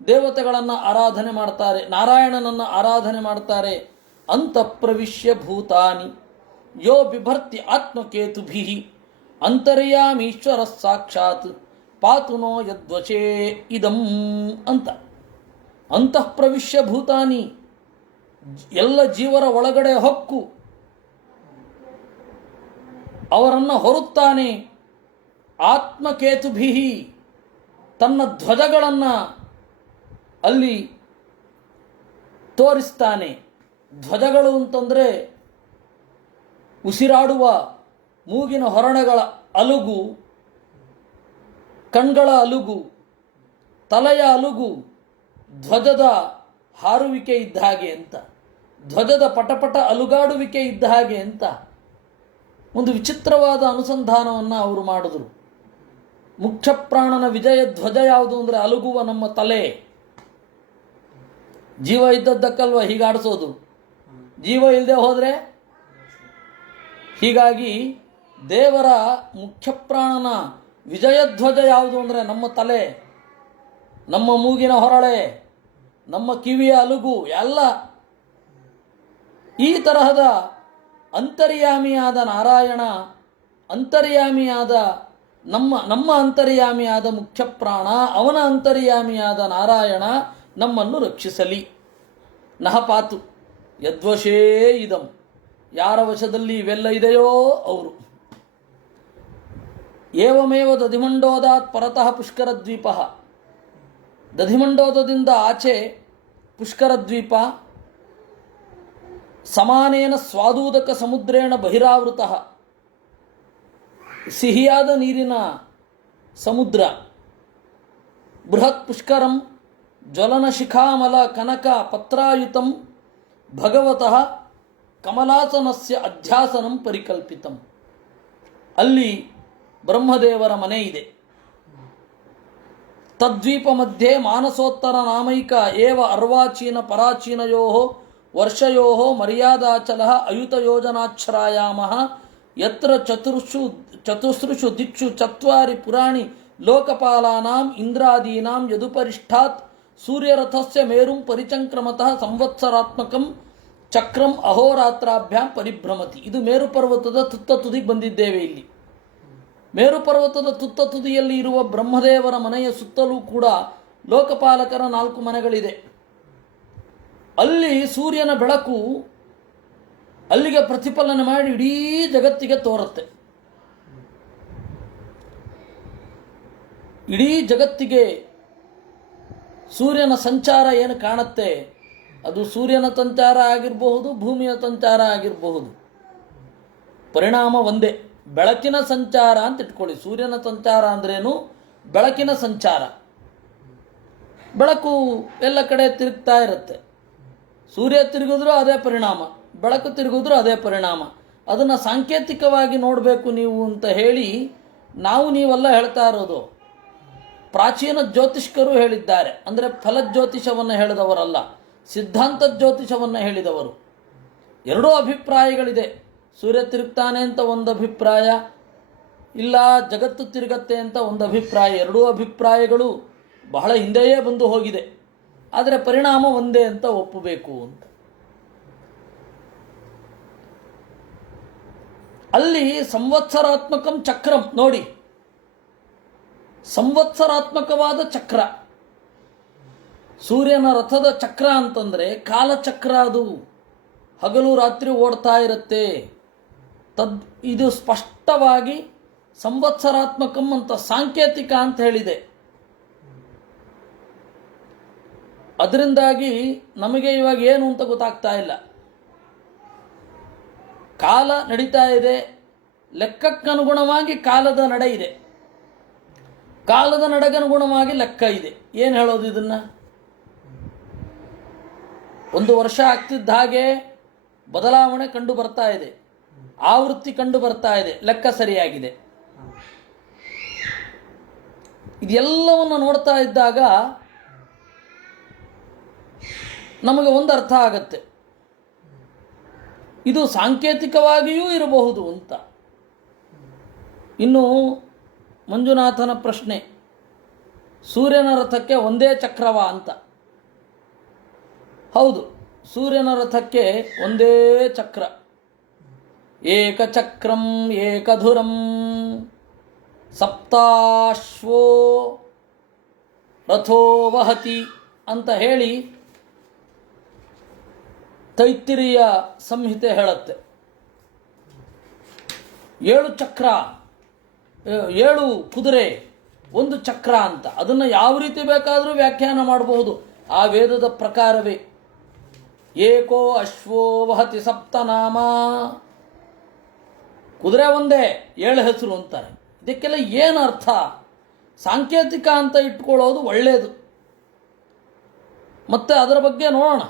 ದೇವತೆಗಳನ್ನು ಆರಾಧನೆ ಮಾಡ್ತಾರೆ, ನಾರಾಯಣನನ್ನು ಆರಾಧನೆ ಮಾಡ್ತಾರೆ. ಅಂತಃಪ್ರವಿಶ್ಯ ಭೂತಾನಿ ಯೋ ಬಿಭರ್ತಿ ಆತ್ಮಕೇತುಭಿ ಅಂತರ್ಯಾಮೀಶ್ವರ ಸಾಕ್ಷಾತ್ ಪಾತುನೋ ಯದ್ವಚೇ ಇದಂ ಅಂತ. ಅಂತಃಪ್ರವಿಶ್ಯ ಭೂತಾನಿ, ಎಲ್ಲ ಜೀವರ ಒಳಗಡೆ ಹೊಕ್ಕು ಅವರನ್ನು ಹೊರುತ್ತಾನೆ. ಆತ್ಮಕೇತುಭಿಹಿ ತನ್ನ ಧ್ವಜಗಳನ್ನು ಅಲ್ಲಿ ತೋರಿಸ್ತಾನೆ. ಧ್ವಜಗಳು ಅಂತಂದರೆ ಉಸಿರಾಡುವ ಮೂಗಿನ ಹೊರಣೆಗಳ ಅಲುಗು, ಕಣ್ಗಳ ಅಲುಗು, ತಲೆಯ ಅಲುಗು ಧ್ವಜದ ಹಾರುವಿಕೆ ಇದ್ದ ಹಾಗೆ ಅಂತ, ಧ್ವಜದ ಪಟಪಟ ಅಲುಗಾಡುವಿಕೆ ಇದ್ದ ಹಾಗೆ ಅಂತ ಒಂದು ವಿಚಿತ್ರವಾದ ಅನುಸಂಧಾನವನ್ನು ಅವರು ಮಾಡಿದರು. ಮುಖ್ಯ ಪ್ರಾಣನ ವಿಜಯ ಧ್ವಜ ಯಾವುದು ಅಂದರೆ ಅಲುಗುವ ನಮ್ಮ ತಲೆ. ಜೀವ ಇದ್ದದ್ದಕ್ಕಲ್ವ ಹೀಗಾಡಿಸೋದು, ಜೀವ ಇಲ್ಲದೆ ಹೋದರೆ. ಹೀಗಾಗಿ ದೇವರ ಮುಖ್ಯ ಪ್ರಾಣನ ವಿಜಯಧ್ವಜ ಯಾವುದು ಅಂದರೆ ನಮ್ಮ ತಲೆ, ನಮ್ಮ ಮೂಗಿನ ಹೊರಳೆ, ನಮ್ಮ ಕಿವಿಯ ಅಲುಗು ಎಲ್ಲ. ಈ ತರಹದ ಅಂತರ್ಯಾಮಿಯಾದ ನಾರಾಯಣ, ಅಂತರ್ಯಾಮಿಯಾದ ನಮ್ಮ ಅಂತರ್ಯಾಮಿಯಾದ ಮುಖ್ಯ ಪ್ರಾಣ, ಅವನ ಅಂತರ್ಯಾಮಿಯಾದ ನಾರಾಯಣ ನಮ್ಮನ್ನು ರಕ್ಷಿಸಲಿ. ನಹಪಾತು ಯದ್ವಶೇ ಇದಂ, ಯಾರ ವಶದಲ್ಲಿ ಇವೆಲ್ಲ ಇದೆಯೋ ಅವರು. ಏವಮೇವ ದಧಿಮಂಡೋದಾತ್ ಪರತಃ ಪುಷ್ಕರ ದ್ವೀಪ, ದಧಿಮಂಡೋದದಿಂದ ಆಚೆ ಪುಷ್ಕರ ದ್ವೀಪ, ಸಮಾನೇನ ಸ್ವಾದೂದಕ ಸಮುದ್ರೇಣ ಬಹಿರಾವೃತ, ಸಿಹಿಯಾದ ನೀರಿನ ಸಮುದ್ರ. ಬೃಹತ್ ಪುಷ್ಕರಂ ಜ್ವಲನ ಶಿಖಾಮಲ ಕನಕ ಪತ್ರಾಯುತಂ ಭಗವತಃ ಕಮಲಾಸನಸ್ಯ ಅಧ್ಯಾಸನಂ ಪರಿಕಲ್ಪಿತಂ. ಅಲ್ಲಿ ಬ್ರಹ್ಮದೇವರ ಮನೆ ಇದೆ. ತದ್ವೀಪ ಮಧ್ಯೆ ಮಾನಸೋತ್ತರ ನಾಮೈಕ ಏವ ಅರ್ವಾಚೀನ ಪರಾಚೀನಯೋ ವರ್ಷಯೋ ಮರ್ಯಾದಾಚಲ ಅಯುತಯೋಜನಾಚ್ಛ್ರಾಯಾಮ ಯತ್ರ ಚತುಸ್ರುಷು ದಿಕ್ಷು ಚತ್ವಾರಿ ಪುರಾಣಿ ಲೋಕಪಾಲಾನಾಂ ಇಂದ್ರಾದೀನಾಂ ಯದುಪರಿಷ್ಠಾತ್ ಸೂರ್ಯರಥಸ್ಯ ಮೇರುಂ ಪರಿಚಂಕ್ರಮತಃ ಸಂವತ್ಸರಾತ್ಮಕಂ ಚಕ್ರಂ ಅಹೋರಾತ್ರಾಭ್ಯಾಂ ಪರಿಭ್ರಮತಿ. ಇದು ಮೇರು ಪರ್ವತದ ತುತ್ತ ತುದಿಗೆ ಬಂದಿದ್ದೇವೆ. ಇಲ್ಲಿ ಮೇರು ಪರ್ವತದ ತುತ್ತ ತುದಿಯಲ್ಲಿ ಇರುವ ಬ್ರಹ್ಮದೇವರ ಮನೆಯ ಸುತ್ತಲೂ ಕೂಡ ಲೋಕಪಾಲಕರ 4 ಮನೆಗಳಿದೆ. ಅಲ್ಲಿ ಸೂರ್ಯನ ಬೆಳಕು ಅಲ್ಲಿಗೆ ಪ್ರತಿಫಲನೆ ಮಾಡಿ ಇಡೀ ಜಗತ್ತಿಗೆ ತೋರುತ್ತೆ. ಇಡೀ ಜಗತ್ತಿಗೆ ಸೂರ್ಯನ ಸಂಚಾರ ಏನು ಕಾಣುತ್ತೆ, ಅದು ಸೂರ್ಯನ ಸಂಚಾರ ಆಗಿರಬಹುದು, ಭೂಮಿಯ ಸಂಚಾರ ಆಗಿರಬಹುದು, ಪರಿಣಾಮ ಒಂದೇ. ಬೆಳಕಿನ ಸಂಚಾರ ಅಂತ ಇಟ್ಕೊಳ್ಳಿ. ಸೂರ್ಯನ ಸಂಚಾರ ಅಂದ್ರೇನು? ಬೆಳಕಿನ ಸಂಚಾರ. ಬೆಳಕು ಎಲ್ಲ ಕಡೆ ತಿರುಗ್ತಾ ಇರುತ್ತೆ. ಸೂರ್ಯ ತಿರುಗಿದ್ರೂ ಅದೇ ಪರಿಣಾಮ, ಬೆಳಕು ತಿರುಗಿದ್ರೂ ಅದೇ ಪರಿಣಾಮ. ಅದನ್ನು ಸಾಂಕೇತಿಕವಾಗಿ ನೋಡಬೇಕು ನೀವು ಅಂತ ಹೇಳಿ ನೀವೆಲ್ಲ ಹೇಳ್ತಾ ಇರೋದು. ಪ್ರಾಚೀನ ಜ್ಯೋತಿಷ್ಕರು ಹೇಳಿದ್ದಾರೆ. ಅಂದರೆ ಫಲಜ್ಯೋತಿಷವನ್ನು ಹೇಳಿದವರಲ್ಲ, ಸಿದ್ಧಾಂತ ಜ್ಯೋತಿಷವನ್ನು ಹೇಳಿದವರು. ಎರಡೂ ಅಭಿಪ್ರಾಯಗಳಿದೆ. ಸೂರ್ಯ ತಿರುಗ್ತಾನೆ ಅಂತ ಒಂದು ಅಭಿಪ್ರಾಯ, ಇಲ್ಲ ಜಗತ್ತು ತಿರುಗತ್ತೆ ಅಂತ ಒಂದು ಅಭಿಪ್ರಾಯ. ಎರಡೂ ಅಭಿಪ್ರಾಯಗಳು ಬಹಳ ಹಿಂದೆಯೇ ಬಂದು ಹೋಗಿದೆ. ಆದರೆ ಪರಿಣಾಮ ಒಂದೇ ಅಂತ ಒಪ್ಪಬೇಕು ಅಂತ. ಅಲ್ಲಿ ಸಂವತ್ಸರಾತ್ಮಕಂ ಚಕ್ರಂ ನೋಡಿ, ಸಂವತ್ಸರಾತ್ಮಕವಾದ ಚಕ್ರ. ಸೂರ್ಯನ ರಥದ ಚಕ್ರ ಅಂತಂದರೆ ಕಾಲಚಕ್ರ. ಅದು ಹಗಲು ರಾತ್ರಿ ಓಡ್ತಾ ಇರುತ್ತೆ. ಇದು ಸ್ಪಷ್ಟವಾಗಿ ಸಂವತ್ಸರಾತ್ಮಕಂ ಅಂತ ಸಾಂಕೇತಿಕ ಅಂತ ಹೇಳಿದೆ. ಅದರಿಂದಾಗಿ ನಮಗೆ ಇವಾಗ ಏನು ಅಂತ ಗೊತ್ತಾಗ್ತಾ ಇಲ್ಲ. ಕಾಲ ನಡೀತಾ ಇದೆ, ಲೆಕ್ಕಕ್ಕನುಗುಣವಾಗಿ ಕಾಲದ ನಡೆ ಇದೆ, ಕಾಲದ ನಡೆಗನುಗುಣವಾಗಿ ಲೆಕ್ಕ ಇದೆ. ಏನು ಹೇಳೋದು ಇದನ್ನು? 1 ವರ್ಷ ಆಗ್ತಿದ್ದ ಹಾಗೆ ಬದಲಾವಣೆ ಕಂಡು ಬರ್ತಾ ಇದೆ, ಆವೃತ್ತಿ ಕಂಡು ಬರ್ತಾ ಇದೆ, ಲೆಕ್ಕ ಸರಿಯಾಗಿದೆ. ಇದೆಲ್ಲವನ್ನು ನೋಡ್ತಾ ಇದ್ದಾಗ ನಮಗೆ ಒಂದು ಅರ್ಥ ಆಗತ್ತೆ, ಇದು ಸಾಂಕೇತಿಕವಾಗಿಯೂ ಇರಬಹುದು ಅಂತ. ಇನ್ನು ಮಂಜುನಾಥನ ಪ್ರಶ್ನೆ, ಸೂರ್ಯನ ರಥಕ್ಕೆ ಒಂದೇ ಚಕ್ರವ ಅಂತ. ಹೌದು, ಸೂರ್ಯನ ರಥಕ್ಕೆ ಒಂದೇ ಚಕ್ರ. ಏಕಚಕ್ರಂ ಏಕಧುರಂ ಸಪ್ತಾಶ್ವೋ ರಥೋ ವಹತಿ ಅಂತ ಹೇಳಿ ತೈತ್ತಿರೀಯ ಸಂಹಿತೆ ಹೇಳುತ್ತೆ. 7 ಚಕ್ರ, 7 ಕುದುರೆ, 1 ಚಕ್ರ ಅಂತ. ಅದನ್ನು ಯಾವ ರೀತಿ ಬೇಕಾದರೂ ವ್ಯಾಖ್ಯಾನ ಮಾಡಬಹುದು ಆ ವೇದದ ಪ್ರಕಾರವೇ. ಏಕೋ ಅಶ್ವೋ ವಹತಿ ಸಪ್ತನಾಮ, ಕುದುರೆ ಒಂದೇ 7 ಹೆಸರು ಅಂತಾರೆ. ಇದಕ್ಕೆಲ್ಲ ಏನು ಅರ್ಥ? ಸಾಂಕೇತಿಕ ಅಂತ ಇಟ್ಕೊಳ್ಳೋದು ಒಳ್ಳೆಯದು. ಮತ್ತೆ ಅದರ ಬಗ್ಗೆ ನೋಡೋಣ.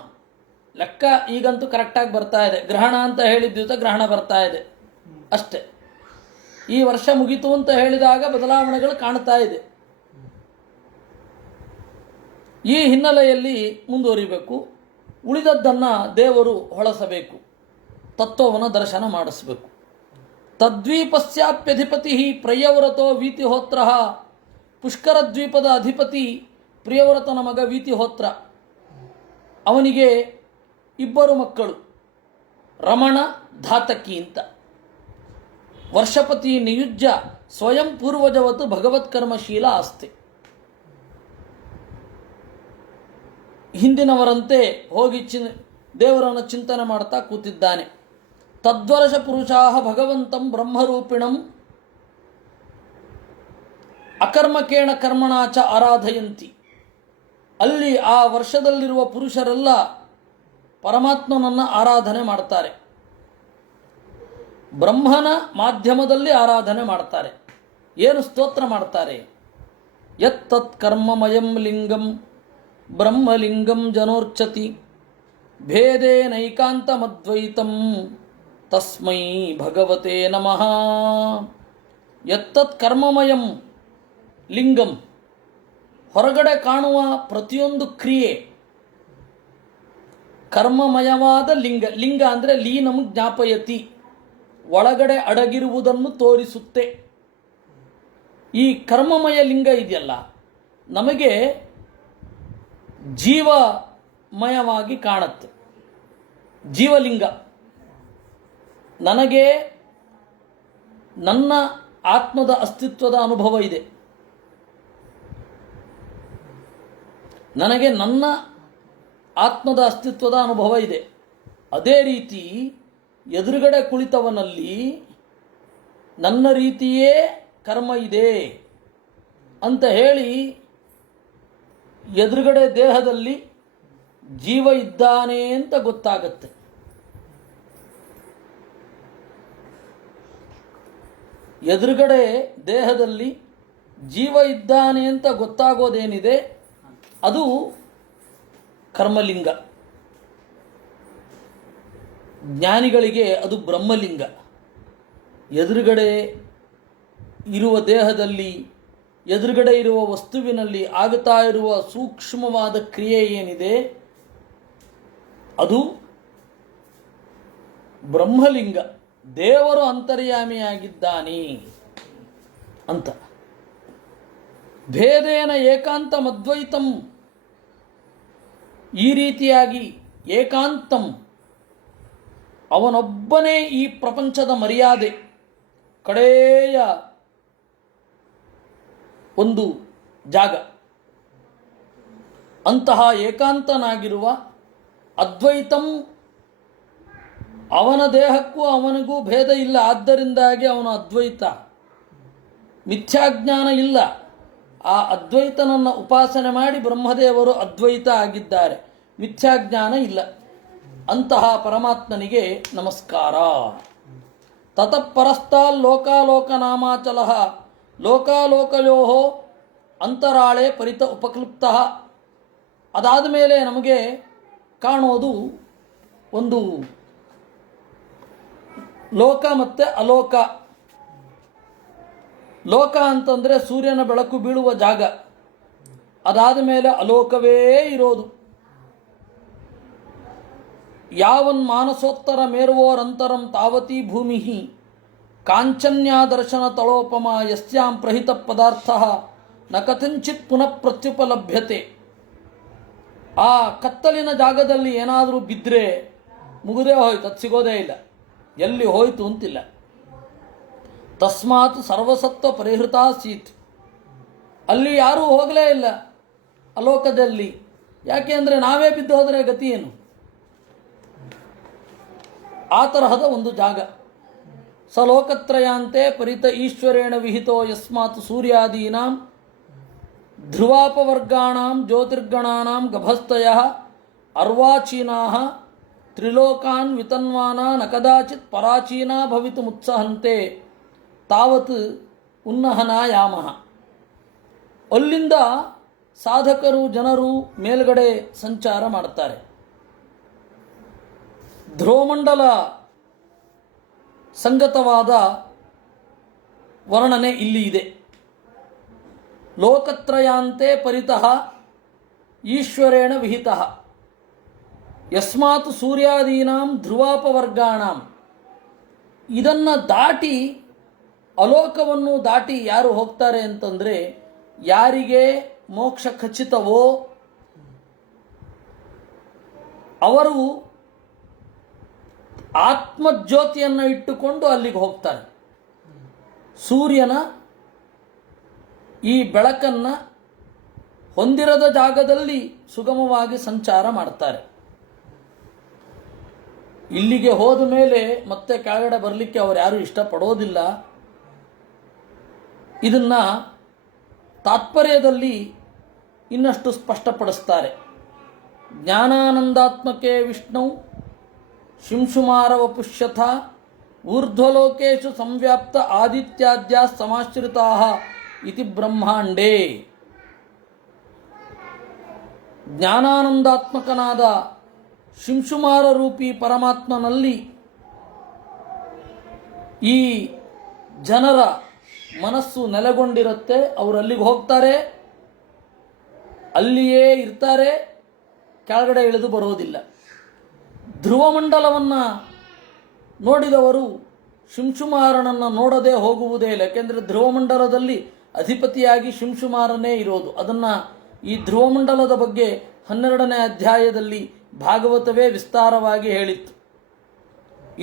ಲೆಕ್ಕ ಈಗಂತೂ ಕರೆಕ್ಟಾಗಿ ಬರ್ತಾ ಇದೆ. ಗ್ರಹಣ ಅಂತ ಹೇಳಿದ್ದ ಗ್ರಹಣ ಬರ್ತಾ ಇದೆ ಅಷ್ಟೆ. ಈ ವರ್ಷ ಮುಗಿತು ಅಂತ ಹೇಳಿದಾಗ ಬದಲಾವಣೆಗಳು ಕಾಣ್ತಾ ಇದೆ. ಈ ಹಿನ್ನೆಲೆಯಲ್ಲಿ ಮುಂದುವರಿಬೇಕು. ಉಳಿದದ್ದನ್ನು ದೇವರು ಹೊಳಸಬೇಕು, ತತ್ವವನ್ನು ದರ್ಶನ ಮಾಡಿಸಬೇಕು. ತದ್ವೀಪಸ್ಯಾಪ್ಯಧಿಪತಿ ಪ್ರಿಯವ್ರತೋ ವೀತಿಹೋತ್ರ. ಪುಷ್ಕರ ದ್ವೀಪದ ಅಧಿಪತಿ ಪ್ರಿಯವ್ರತನ ಮಗ ವೀತಿಹೋತ್ರ. ಅವನಿಗೆ 2 ಮಕ್ಕಳು, ರಮಣ, ಧಾತಕಿ ಅಂತ. ವರ್ಷಪತಿ ನಿಯುಜ್ಯ ಸ್ವಯಂ ಪೂರ್ವಜವತ್ತು ಭಗವತ್ಕರ್ಮಶೀಲ ಆಸ್ತಿ. ಹಿಂದಿನವರಂತೆ ಹೋಗಿ ದೇವರನ್ನು ಚಿಂತನೆ ಮಾಡ್ತಾ ಕೂತಿದ್ದಾನೆ. ತದ್ವರ್ಷ ಪುರುಷಾ ಭಗವಂತಂ ಬ್ರಹ್ಮರೂಪಿಣಂ ಅಕರ್ಮಕೇಣ ಕರ್ಮಣಾಚ ಆರಾಧಯಂತಿ. ಅಲ್ಲಿ ಆ ವರ್ಷದಲ್ಲಿರುವ ಪುರುಷರೆಲ್ಲ ಪರಮಾತ್ಮನನ್ನು ಆರಾಧನೆ ಮಾಡ್ತಾರೆ. ಬ್ರಹ್ಮನ ಮಾಧ್ಯಮದಲ್ಲಿ ಆರಾಧನೆ ಮಾಡ್ತಾರೆ. ಏನು ಸ್ತೋತ್ರ ಮಾಡ್ತಾರೆ? ಯತ್ತತ್ ಕರ್ಮಮಯಂ ಲಿಂಗಂ ಬ್ರಹ್ಮಲಿಂಗಂ ಜನೋರ್ಚತಿ ಭೇದೇನೈಕಾಂತಮದ್ವೈತಂ ತಸ್ಮೈ ಭಗವತೆ ನಮಃ. ಯತ್ತತ್ ಕರ್ಮಮಯಂ ಲಿಂಗಂ, ಹೊರಗಡೆ ಕಾಣುವ ಪ್ರತಿಯೊಂದು ಕ್ರಿಯೆ ಕರ್ಮಮಯವಾದ ಲಿಂಗ. ಲಿಂಗ ಅಂದರೆ ಲೀನಂ ಜ್ಞಾಪಯತಿ, ಒಳಗಡೆ ಅಡಗಿರುವುದನ್ನು ತೋರಿಸುತ್ತೆ. ಈ ಕರ್ಮಮಯ ಲಿಂಗ ಇದೆಯಲ್ಲ, ನಮಗೆ ಜೀವಮಯವಾಗಿ ಕಾಣುತ್ತೆ. ಜೀವಲಿಂಗ ನನಗೆ ನನ್ನ ಆತ್ಮದ ಅಸ್ತಿತ್ವದ ಅನುಭವ ಇದೆ. ನನಗೆ ನನ್ನ ಆತ್ಮದ ಅಸ್ತಿತ್ವದ ಅನುಭವ ಇದೆ. ಅದೇ ರೀತಿ ಎದುರುಗಡೆ ಕುಳಿತವನಲ್ಲಿ ನನ್ನ ರೀತಿಯೇ ಕರ್ಮ ಇದೆ ಅಂತ ಹೇಳಿ ಎದುರುಗಡೆ ದೇಹದಲ್ಲಿ ಜೀವ ಇದ್ದಾನೆ ಅಂತ ಗೊತ್ತಾಗತ್ತೆ. ಎದುರುಗಡೆ ದೇಹದಲ್ಲಿ ಜೀವ ಇದ್ದಾನೆ ಅಂತ ಗೊತ್ತಾಗೋದೇನಿದೆ ಅದು ಕರ್ಮಲಿಂಗ. ಜ್ಞಾನಿಗಳಿಗೆ ಅದು ಬ್ರಹ್ಮಲಿಂಗ. ಎದುರುಗಡೆ ಇರುವ ದೇಹದಲ್ಲಿ, ಎದುರುಗಡೆ ಇರುವ ವಸ್ತುವಿನಲ್ಲಿ ಆಗುತ್ತಾ ಇರುವ ಸೂಕ್ಷ್ಮವಾದ ಕ್ರಿಯೆ ಏನಿದೆ ಅದು ಬ್ರಹ್ಮಲಿಂಗ. ದೇವರು ಅಂತರ್ಯಾಮಿಯಾಗಿದ್ದಾನೆ ಅಂತ. ಭೇದೇನ ಏಕಾಂತಂ ಅದ್ವೈತಂ, ಈ ರೀತಿಯಾಗಿ ಏಕಾಂತಂ, ಅವನೊಬ್ಬನೇ ಈ ಪ್ರಪಂಚದ ಮರ್ಯಾದೆ, ಕಡೆಯ ಒಂದು ಜಾಗ. ಅಂತಹ ಏಕಾಂತನಾಗಿರುವ ಅದ್ವೈತಂ, ಅವನ ದೇಹಕ್ಕೂ ಅವನಿಗೂ ಭೇದ ಇಲ್ಲ. ಆದ್ದರಿಂದಾಗಿ ಅವನ ಅದ್ವೈತ. ಮಿಥ್ಯಾಜ್ಞಾನ ಇಲ್ಲ. ಆ ಅದ್ವೈತನನ್ನು ಉಪಾಸನೆ ಮಾಡಿ ಬ್ರಹ್ಮದೇವರು ಅದ್ವೈತ ಆಗಿದ್ದಾರೆ. ಮಿಥ್ಯಾಜ್ಞಾನ ಇಲ್ಲ. ಅಂತಹ ಪರಮಾತ್ಮನಿಗೆ ನಮಸ್ಕಾರ. ತತಃಪರಸ್ತಾಲ್ ಲೋಕಾಲೋಕನಾಮಾಚಲ ಲೋಕಾಲೋಕಯೋ ಅಂತರಾಳೆ ಪರಿತ ಉಪಕ್ಲುಪ್ತ. ಅದಾದ ಮೇಲೆ ನಮಗೆ ಕಾಣೋದು ಒಂದು ಲೋಕ ಮತ್ತು ಅಲೋಕ. ಲೋಕ ಅಂತಂದರೆ ಸೂರ್ಯನ ಬೆಳಕು ಬೀಳುವ ಜಾಗ. ಅದಾದ ಮೇಲೆ ಅಲೋಕವೇ ಇರೋದು. ಯಾವನ್ ಮಾನಸೋತ್ತರ ಮೇರುವೋರಂತರಂ ತಾವತಿ ಭೂಮಿ ಕಾಂಚನ್ಯಾದರ್ಶನ ತಳೋಪಮ ಯಸ್ಯಾಂ ಪ್ರಹಿತ ಪದಾರ್ಥ ನ ಕಥಂಚಿತ್ ಪುನಃ ಪ್ರತ್ಯುಪಲಭ್ಯತೆ. ಆ ಕತ್ತಲಿನ ಜಾಗದಲ್ಲಿ ಏನಾದರೂ ಬಿದ್ದರೆ ಮುಗಿದೇ ಹೋಯ್ತು, ಅದು ಸಿಗೋದೇ ಇಲ್ಲ. ಎಲ್ಲಿ ಹೋಯಿತು ಅಂತಿಲ್ಲ. ತಸ್ಮಾತ್ ಸರ್ವಸತ್ವ ಪರಿಹೃತ ಸೀತ್. ಅಲ್ಲಿ ಯಾರೂ ಹೋಗಲೇ ಇಲ್ಲ ಅಲೋಕದಲ್ಲಿ. ಯಾಕೆ ಅಂದರೆ ನಾವೇ ಬಿದ್ದು ಹೋದರೆ ಗತಿ ಏನು? ಆ ತರಹದ ಒಂದು ಜಾಗ. ಸ ಲೋಕತ್ರಯಾಂತೆ ಪರಿತ ಈಶ್ವರೇಣ ವಿಹಿತೋ ಯಸ್ಮಾತ್ ಸೂರ್ಯಾದೀನಾಂ ಧ್ರುವಾಪವರ್ಗಾಣಾಂ ಜ್ಯೋತಿರ್ಗಣಾನಾಂ ಗಭಸ್ತಯಃ ಅರ್ವಾಚೀನಾಃ ತ್ರಿಲೋಕಾನ್ ವಿತನ್ವಾನಾ ನ ಕದಾಚಿತ್ ಪರಾಚೀನಾ ಭವಿತುಮುತ್ಸಹಂತೆ ತಾವತ್ ಉನ್ನಹನಾ ಯಾಮಃ. ಅಲ್ಲಿಂದ ಸಾಧಕರು ಜನರು ಮೇಲ್ಗಡೆ ಸಂಚಾರ ಮಾಡ್ತಾರೆ. ಧ್ರುವಮಂಡಲ ಸಂಗತವಾದ ವರ್ಣನೆ ಇಲ್ಲಿ ಇದೆ. ಲೋಕತ್ರಯಾಂತೆ ಪರಿತಃ ಈಶ್ವರೇಣ ವಿಹಿತಃ ಯಸ್ಮಾತ್ ಸೂರ್ಯಾದೀನಾಂ ಧ್ರುವಾಪವರ್ಗಾಣಾಂ. ಇದನ್ನು ದಾಟಿ ಅಲೋಕವನ್ನು ದಾಟಿ ಯಾರು ಹೋಗ್ತಾರೆ ಅಂತಂದರೆ, ಯಾರಿಗೆ ಮೋಕ್ಷ ಖಚಿತವೋ ಅವರು ಆತ್ಮಜ್ಯೋತಿಯನ್ನು ಇಟ್ಟುಕೊಂಡು ಅಲ್ಲಿಗೆ ಹೋಗ್ತಾರೆ. ಸೂರ್ಯನ ಈ ಬೆಳಕನ್ನು ಹೊಂದಿರದ ಜಾಗದಲ್ಲಿ ಸುಗಮವಾಗಿ ಸಂಚಾರ ಮಾಡ್ತಾರೆ. ಇಲ್ಲಿಗೆ ಹೋದ ಮೇಲೆ ಮತ್ತೆ ಕೆಳಗಡೆ ಬರಲಿಕ್ಕೆ ಅವರು ಯಾರೂ ಇಷ್ಟಪಡೋದಿಲ್ಲ. ಇದನ್ನು ತಾತ್ಪರ್ಯದಲ್ಲಿ ಇನ್ನಷ್ಟು ಸ್ಪಷ್ಟಪಡಿಸ್ತಾರೆ. ಜ್ಞಾನಾನಂದಾತ್ಮಕೆ ವಿಷ್ಣು ಶಿಂಶುಮಾರವ ಪುಷ್ಯಥ ಊರ್ಧ್ವಲೋಕೇಶು ಸಂವ್ಯಾಪ್ತ ಆದಿತ್ಯಾದ್ಯಾ ಸಮಾಶ್ರಿತಾ ಇತಿ ಬ್ರಹ್ಮಾಂಡೇ. ಜ್ಞಾನಾನಂದಾತ್ಮಕನಾದ ಶಿಂಶುಮಾರ ರೂಪಿ ಪರಮಾತ್ಮನಲ್ಲಿ ಈ ಜನರ ಮನಸ್ಸು ನೆಲೆಗೊಂಡಿರುತ್ತೆ. ಅವರು ಅಲ್ಲಿಗೆ ಹೋಗ್ತಾರೆ, ಅಲ್ಲಿಯೇ ಇರ್ತಾರೆ, ಕೆಳಗಡೆ ಇಳಿದು ಬರೋದಿಲ್ಲ. ಧ್ರುವಮಂಡಲವನ್ನು ನೋಡಿದವರು ಶಿಂಶುಮಾರನನ್ನು ನೋಡದೆ ಹೋಗುವುದೇ ಇಲ್ಲ. ಯಾಕೆಂದರೆ ಧ್ರುವಮಂಡಲದಲ್ಲಿ ಅಧಿಪತಿಯಾಗಿ ಶಿಂಶುಮಾರನೇ ಇರೋದು. ಅದನ್ನು ಈ ಧ್ರುವಮಂಡಲದ ಬಗ್ಗೆ 12ನೇ ಅಧ್ಯಾಯದಲ್ಲಿ ಭಾಗವತವೇ ವಿಸ್ತಾರವಾಗಿ ಹೇಳಿತ್ತು.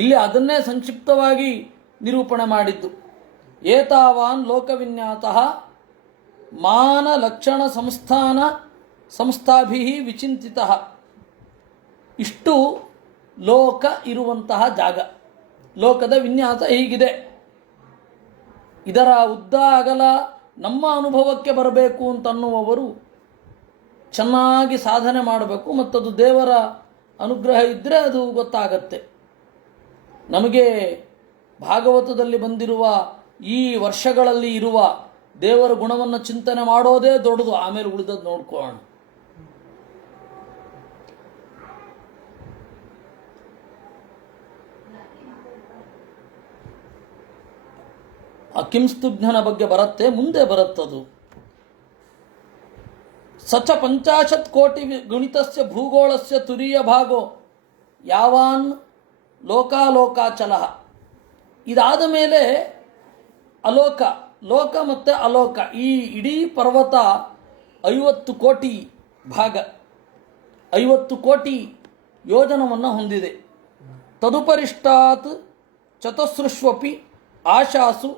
ಇಲ್ಲಿ ಅದನ್ನೇ ಸಂಕ್ಷಿಪ್ತವಾಗಿ ನಿರೂಪಣೆ ಮಾಡಿದ್ದು. ಏತಾವಾನ್ ಲೋಕವಿನ್ಯಾತಃ ಮಾನ ಲಕ್ಷಣ ಸಂಸ್ಥಾಭಿ ವಿಚಿಂತಿತಃ. ಇಷ್ಟು ಲೋಕ ಇರುವಂತಹ ಜಾಗ. ಲೋಕದ ವಿನ್ಯಾಸ ಹೀಗಿದೆ. ಇದರ ಉದ್ದ ಅಗಲ ನಮ್ಮ ಅನುಭವಕ್ಕೆ ಬರಬೇಕು ಅಂತನ್ನುವವರು ಚೆನ್ನಾಗಿ ಸಾಧನೆ ಮಾಡಬೇಕು. ಮತ್ತದು ದೇವರ ಅನುಗ್ರಹ ಇದ್ದರೆ ಅದು ಗೊತ್ತಾಗತ್ತೆ. ನಮಗೆ ಭಾಗವತದಲ್ಲಿ ಬಂದಿರುವ ಈ ವರ್ಷಗಳಲ್ಲಿ ಇರುವ ದೇವರ ಗುಣವನ್ನು ಚಿಂತನೆ ಮಾಡೋದೇ ದೊಡ್ಡದು. ಆಮೇಲೆ ಉಳಿದದ್ದು ನೋಡ್ಕೊಳ್ಳೋಣ. ಅಕಿಂಸ್ತುಜ್ಞನ ಬಗ್ಗೆ ಬರುತ್ತೆ, ಮುಂದೆ ಬರುತ್ತದು. ಸಚ 50 ಕೋಟಿ ಗುಣಿತಸ್ಯ ಭೂಗೋಳಸ್ಯ ತುರೀಯ ಭಾಗೋ ಯಾವಾನ್ ಲೋಕಾಲೋಕಾಚಲ. ಇದಾದ ಮೇಲೆ ಅಲೋಕ, ಲೋಕ ಮತ್ತು ಅಲೋಕ, ಈ ಇಡೀ ಪರ್ವತ 50 ಕೋಟಿ ಭಾಗ, 50 ಕೋಟಿ ಯೋಜನವನ್ನು ಹೊಂದಿದೆ. ತದುಪರಿಷ್ಟಾತ್ ಚತುಸ್ರುಷ್ವಪಿ ಆಶಾಸು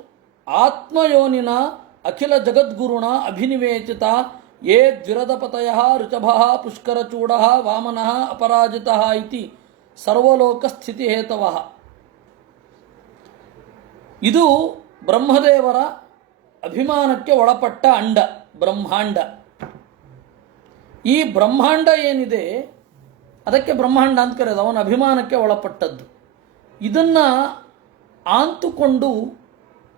ಆತ್ಮಯೋನಿನ ಅಖಿಲ ಜಗದ್ಗುರುಣ ಅಭಿನಿವೇಚಿತ ಯೇ ದ್ವಿರದಪತಯ ಋಷಭ ಪುಷ್ಕರಚೂಡ ವಾಮನ ಅಪರಾಜಿತ ಇತಿ ಸರ್ವಲೋಕ ಸ್ಥಿತಿ ಹೇತವ. ಇದು ಬ್ರಹ್ಮದೇವರ ಅಭಿಮಾನಕ್ಕೆ ಒಳಪಟ್ಟ ಅಂಡ, ಬ್ರಹ್ಮಾಂಡ. ಈ ಬ್ರಹ್ಮಾಂಡ ಏನಿದೆ ಅದಕ್ಕೆ ಬ್ರಹ್ಮಾಂಡ ಅಂತ ಕರೆಯೋದು, ಅವನ ಅಭಿಮಾನಕ್ಕೆ ಒಳಪಟ್ಟದ್ದು. ಇದನ್ನು ಆಂತುಕೊಂಡು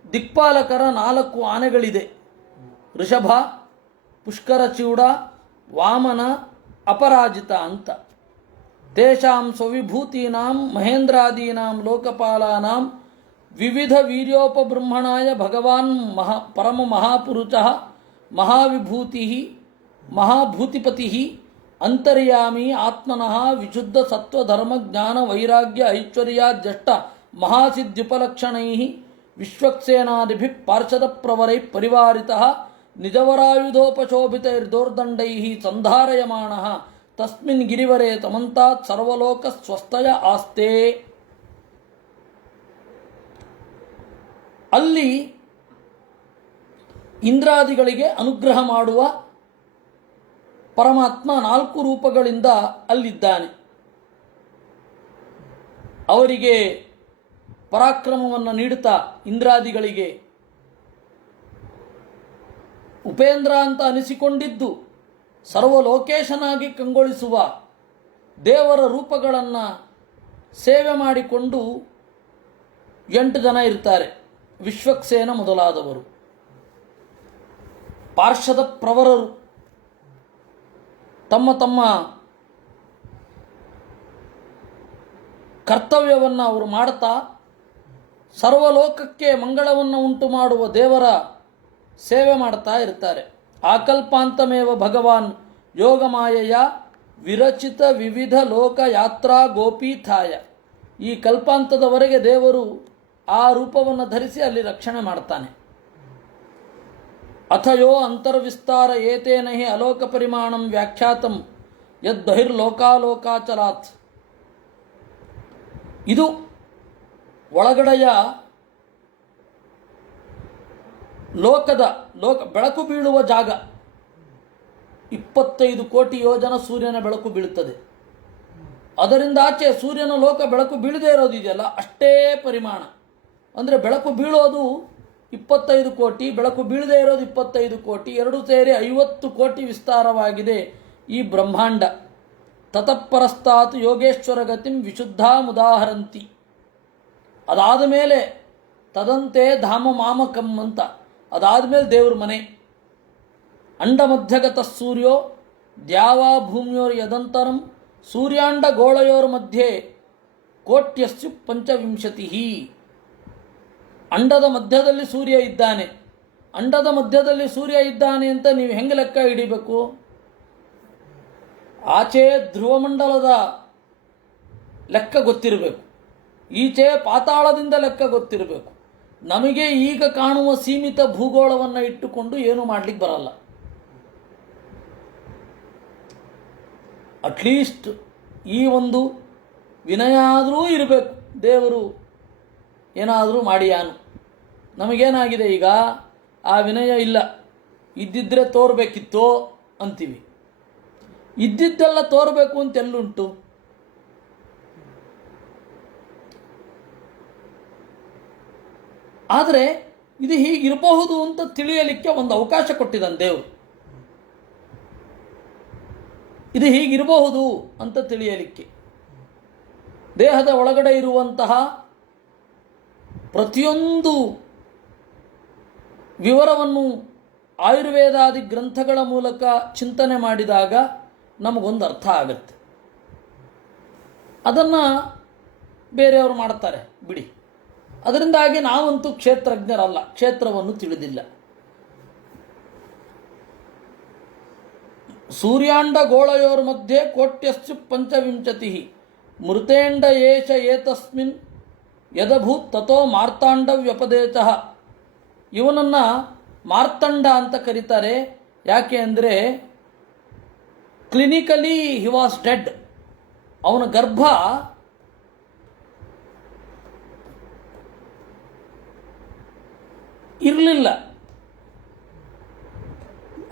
ದಿಕ್ಪಾಲಕರ 4 ಆನೆಗಳಿದೆ. ಋಷಭ, ಪುಷ್ಕರಚೂಡ, ವಾಮನ, ಅಪರಾಜಿತ ಅಂತ. ತೇಷಾಂ ಸ್ವವಿಭೂತೀನಾಂ ಮಹೇಂದ್ರಾದೀನಾಂ ಲೋಕಪಾಲಾನಾಂ ವಿವಿಧ ವೀರ್ಯೋಪಬ್ರಹ್ಮಣಾಯ ಭಗವಾನ್ ಪರಮ ಮಹಾಪುರುಷಃ ಮಹಾವಿಭೂತಿ ಮಹಾಭೂತಿಪತಿ ಅಂತರ್ಯಾಮಿ ಆತ್ಮನಃ ವಿಶುದ್ಧ ಸತ್ವಧರ್ಮ ಜ್ಞಾನ ವೈರಾಗ್ಯ ಐಶ್ವರ್ಯಾದ್ಯಷ್ಟ ಮಹಾಸಿದ್ಧ್ಯುಪಲಕ್ಷಣೈ ವಿಶ್ವಕ್ಸೇನಾದಿಭಿ ಪಾರ್ಷದ ಪ್ರವರೈ ಪರಿವಾರಿತಃ ನಿಜವರಾಯುಧೋಪಶೋಭಿತೈರ್ದೋರ್ದಂಡೈ ಸಂಧಾರಯಮಾಣಃ ತಸ್ಮಿನ್ ಗಿರಿವರೇ ತಮಂತಾತ್ ಸರ್ವಲೋಕ ಸ್ವಸ್ಥಯ ಆಸ್ತೆ. ಅಲ್ಲಿ ಇಂದ್ರಾದಿಗಳಿಗೆ ಅನುಗ್ರಹ ಮಾಡುವ ಪರಮಾತ್ಮ 4 ರೂಪಗಳಿಂದ ಅಲ್ಲಿದ್ದಾನೆ. ಅವರಿಗೆ ಪರಾಕ್ರಮವನ್ನು ನೀಡುತ್ತಾ ಇಂದ್ರಾದಿಗಳಿಗೆ ಉಪೇಂದ್ರ ಅಂತ ಅನಿಸಿಕೊಂಡಿದ್ದು ಸರ್ವಲೋಕೇಶನಾಗಿ ಕಂಗೊಳಿಸುವ ದೇವರ ರೂಪಗಳನ್ನು ಸೇವೆ ಮಾಡಿಕೊಂಡು 8 ಜನ ಇರ್ತಾರೆ. ವಿಶ್ವಕ್ಸೇನ ಮೊದಲಾದವರು, ಪಾರ್ಶ್ವದ ಪ್ರವರರು ತಮ್ಮ ತಮ್ಮ ಕರ್ತವ್ಯವನ್ನು ಅವರು ಮಾಡುತ್ತಾ ಸರ್ವಲೋಕಕ್ಕೆ ಮಂಗಳವನ್ನು ಉಂಟು ಮಾಡುವ ದೇವರ ಸೇವೆ ಮಾಡ್ತಾ ಇರ್ತಾರೆ. ಆಕಲ್ಪಾಂತಮೇವ ಭಗವಾನ್ ಯೋಗಮಾಯೆಯ ವಿರಚಿತ ವಿವಿಧ ಲೋಕ ಯಾತ್ರಾ ಗೋಪೀಥಾಯ. ಈ ಕಲ್ಪಾಂತದವರೆಗೆ ದೇವರು ಆ ರೂಪವನ್ನು ಧರಿಸಿ ಅಲ್ಲಿ ರಕ್ಷಣೆ ಮಾಡ್ತಾನೆ. ಅಥಯೋ ಅಂತರ್ವಿಸ್ತಾರ ಏತೇನ ಹಿ ಅಲೋಕ ಪರಿಮಾಣಂ ವ್ಯಾಖ್ಯಾತಂ ಯದ್ ಬಹಿರ್ಲೋಕಾಲೋಕಾಚಲಾತ್. ಇದು ಒಳಗಡೆಯ ಲೋಕ ಬೆಳಕು ಬೀಳುವ ಜಾಗ. 25 ಕೋಟಿ ಯೋಜನ ಸೂರ್ಯನ ಬೆಳಕು ಬೀಳುತ್ತದೆ. ಅದರಿಂದ ಆಚೆ ಸೂರ್ಯನ ಲೋಕ ಬೆಳಕು ಬೀಳದೇ ಇರೋದಿದೆಯಲ್ಲ, ಅಷ್ಟೇ ಪರಿಮಾಣ. ಅಂದರೆ ಬೆಳಕು ಬೀಳೋದು 25 ಕೋಟಿ, ಬೆಳಕು ಬೀಳದೇ ಇರೋದು 25 ಕೋಟಿ, ಎರಡು ಸೇರಿ 50 ಕೋಟಿ ವಿಸ್ತಾರವಾಗಿದೆ ಈ ಬ್ರಹ್ಮಾಂಡ. ತತಃಪರಸ್ತಾತ್ ಯೋಗೇಶ್ವರ ಗತಿಂ ವಿಶುದ್ಧಾಮುದಾಹರಂತಿ. ಅದಾದ ಮೇಲೆ ತದಂತೆ ಧಾಮ ಮಾಮಕಂ ಅಂತ, ಅದಾದ ಮೇಲೆ ದೇವ್ರ ಮನೆ. ಅಂಡ ಮಧ್ಯಗತ ಸೂರ್ಯೋ ದ್ಯಾವಾ ಭೂಮಿಯೋರ್ ಯದಂತರಂ ಸೂರ್ಯಾಂಡ ಗೋಳಯೋರ್ ಮಧ್ಯೆ ಕೋಟ್ಯಸ್ಸು 25. ಅಂಡದ ಮಧ್ಯದಲ್ಲಿ ಸೂರ್ಯ ಇದ್ದಾನೆ. ಅಂಡದ ಮಧ್ಯದಲ್ಲಿ ಸೂರ್ಯ ಇದ್ದಾನೆ ಅಂತ ನೀವು ಹೆಂಗೆ ಲೆಕ್ಕ ಹಿಡಿಬೇಕು? ಆಚೆ ಧ್ರುವಮಂಡಲದ ಲೆಕ್ಕ ಗೊತ್ತಿರಬೇಕು, ಈಚೆ ಪಾತಾಳದಿಂದ ಲೆಕ್ಕ ಗೊತ್ತಿರಬೇಕು. ನಮಗೆ ಈಗ ಕಾಣುವ ಸೀಮಿತ ಭೂಗೋಳವನ್ನು ಇಟ್ಟುಕೊಂಡು ಏನು ಮಾಡಲಿಕ್ಕೆ ಬರಲ್ಲ. ಅಟ್ಲೀಸ್ಟ್ ಈ ಒಂದು ವಿನಯ ಆದರೂ ಇರಬೇಕು. ದೇವರು ಏನಾದರೂ ಮಾಡಿಯಾನು. ನಮಗೇನಾಗಿದೆ ಈಗ? ಆ ವಿನಯ ಇಲ್ಲ. ಇದ್ದಿದ್ದರೆ ತೋರಬೇಕಿತ್ತೋ ಅಂತೀವಿ. ಇದ್ದಿದ್ದೆಲ್ಲ ತೋರಬೇಕು ಅಂತ ಎಲ್ಲುಂಟು? ಆದರೆ ಇದು ಹೀಗಿರಬಹುದು ಅಂತ ತಿಳಿಯಲಿಕ್ಕೆ ಒಂದು ಅವಕಾಶ ಕೊಟ್ಟಿದ್ದಾನೆ ದೇವರು. ಇದು ಹೀಗಿರಬಹುದು ಅಂತ ತಿಳಿಯಲಿಕ್ಕೆ ದೇಹದ ಒಳಗಡೆ ಇರುವಂತಹ ಪ್ರತಿಯೊಂದು ವಿವರವನ್ನು ಆಯುರ್ವೇದಾದಿ ಗ್ರಂಥಗಳ ಮೂಲಕ ಚಿಂತನೆ ಮಾಡಿದಾಗ ನಮಗೊಂದು ಅರ್ಥ ಆಗುತ್ತೆ. ಅದನ್ನು ಬೇರೆಯವರು ಮಾಡ್ತಾರೆ ಬಿಡಿ. ಅದರಿಂದಾಗಿ ನಾವಂತೂ ಕ್ಷೇತ್ರಜ್ಞರಲ್ಲ, ಕ್ಷೇತ್ರವನ್ನು ತಿಳಿದಿಲ್ಲ. ಸೂರ್ಯಾಂಡ ಗೋಳಯೋರ್ ಮಧ್ಯೆ ಕೋಟ್ಯಸ್ಸು 25 ಮೃತೇಂಡ ಏಷ ಏತಸ್ಮಿನ್ ಯದಭೂತ್ ತಥೋ ಮಾರ್ತಾಂಡ ವ್ಯಪದೇತಃ. ಇವನನ್ನು ಮಾರ್ತಂಡ ಅಂತ ಕರೀತಾರೆ. ಯಾಕೆ ಅಂದರೆ ಕ್ಲಿನಿಕಲಿ ಹಿ ವಾಸ್ ಡೆಡ್. ಅವನ ಗರ್ಭ ಇರಲಿಲ್ಲ.